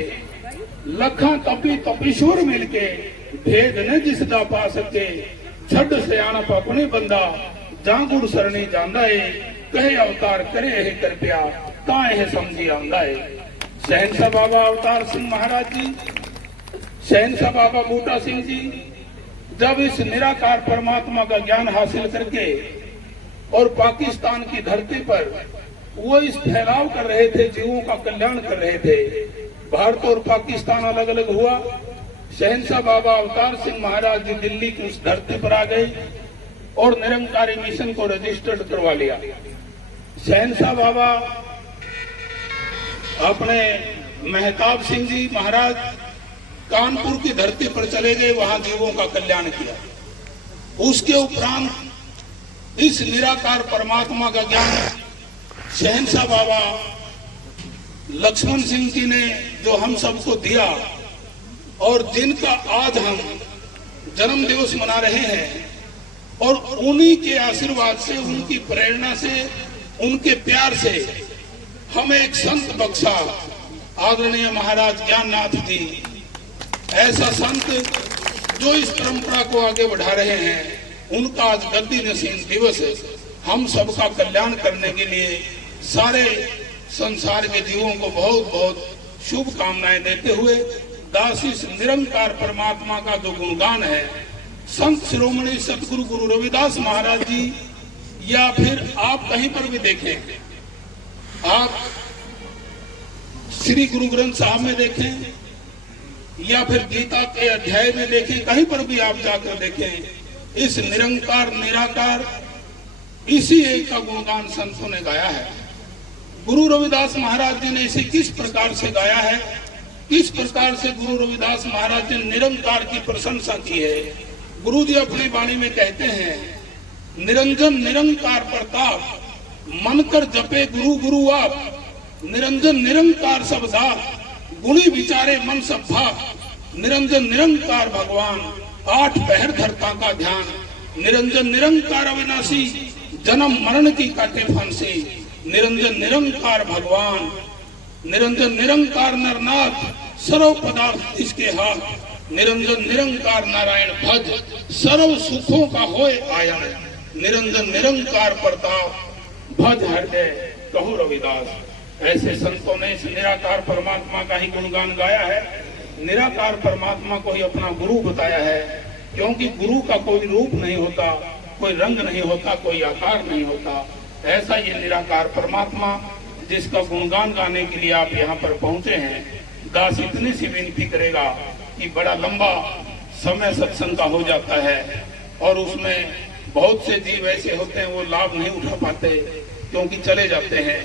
लखा तपी तपीश्वर मिलके भेद ने जिसदा पा सके, छड़ सियाणप अपने बंदा जांगुड़ सरणी जांदा है, कहे अवतार करे है कृपया ताए है समझी आंदा है। शहनशाह बाबा अवतार सिंह महाराज जी, शहनशाह बाबा बूटा सिंह जी जब इस निराकार परमात्मा का ज्ञान हासिल करके और पाकिस्तान की धरती पर वो इस फैलाव कर रहे थे, जीवों का कल्याण कर रहे थे, भारत और पाकिस्तान अलग अलग हुआ। शहनशाह बाबा अवतार सिंह महाराज जी दिल्ली की उस धरती पर आ गए और निरंकारी मिशन को रजिस्टर्ड करवा लिया। शहनशाह बाबा अपने मेहताब सिंह जी महाराज कानपुर की धरती पर चले गए, वहां जीवों का कल्याण किया। उसके उपरांत इस निराकार परमात्मा का ज्ञान शहंशाह बाबा लक्ष्मण सिंह जी ने जो हम सबको दिया, और जिनका आज हम जन्म दिवस मना रहे हैं, और उन्हीं के आशीर्वाद से, उनकी प्रेरणा से, उनके प्यार से हमें एक संत बख्शा आदरणीय महाराज ज्ञाननाथ जी, ऐसा संत जो इस परंपरा को आगे बढ़ा रहे हैं। उनका आज गद्दी नशीन दिवस है। हम सबका कल्याण करने के लिए सारे संसार के जीवों को बहुत बहुत शुभकामनाएं देते हुए दास इस निरंकार परमात्मा का जो गुणगान है, संत शिरोमणि सतगुरु गुरु रविदास महाराज जी, या फिर आप कहीं पर भी देखें, आप श्री गुरु ग्रंथ साहब में देखें या फिर गीता के अध्याय में देखें, कहीं पर भी आप जाकर देखें, इस निरंकार निराकार इसी एक का गुणगान संतों ने गाया है। गुरु रविदास महाराज जी ने इसे किस प्रकार से गाया है, किस प्रकार से गुरु रविदास महाराज जी ने निरंकार की प्रशंसा की है। गुरु जी अपनी वाणी में कहते हैं, निरंजन निरंकार प्रताप, मन कर जपे गुरु गुरु आप, निरंजन निरंकार सबदा, गुणी विचारे मन सब भाग, निरंजन निरंकार भगवान, आठ पहर धरता का ध्यान, निरंजन निरंकार अविनाशी, जन्म मरण की काटे फांसी, निरंजन निरंकार भगवान, निरंजन निरंकार नरनाथ, सर्व पदार्थ इसके हाथ, निरंजन निरंकार नारायण भज, सर्व सुखों का होए आयन, निरंजन निरंकार प्रताप भज हृदय कहु रविदास। ऐसे संतों ने इस निराकार परमात्मा का ही गुणगान गाया है, निराकार परमात्मा को ही अपना गुरु बताया है, क्योंकि गुरु का कोई रूप नहीं होता, कोई रंग नहीं होता, कोई आकार नहीं होता। ऐसा ये निराकार परमात्मा जिसका गुणगान गाने के लिए आप यहाँ पर पहुंचे हैं, दास इतनी सी विनती करेगा कि बड़ा लंबा समय सत्संग का हो जाता है, और उसमें बहुत से जीव ऐसे होते हैं वो लाभ नहीं उठा पाते क्योंकि चले जाते हैं।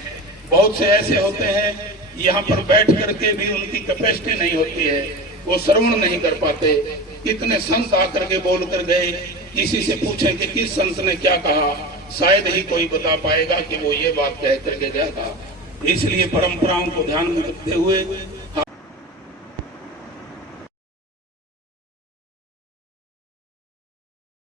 बहुत से ऐसे होते हैं यहाँ पर बैठ करके भी उनकी कैपेसिटी नहीं होती है, वो श्रवण नहीं कर पाते। कितने संत आकर के बोल कर गए, किसी से पूछें कि किस संत ने क्या कहा, शायद ही कोई बता पाएगा कि वो ये बात कह करके गया था। इसलिए परंपराओं को ध्यान में रखते हुए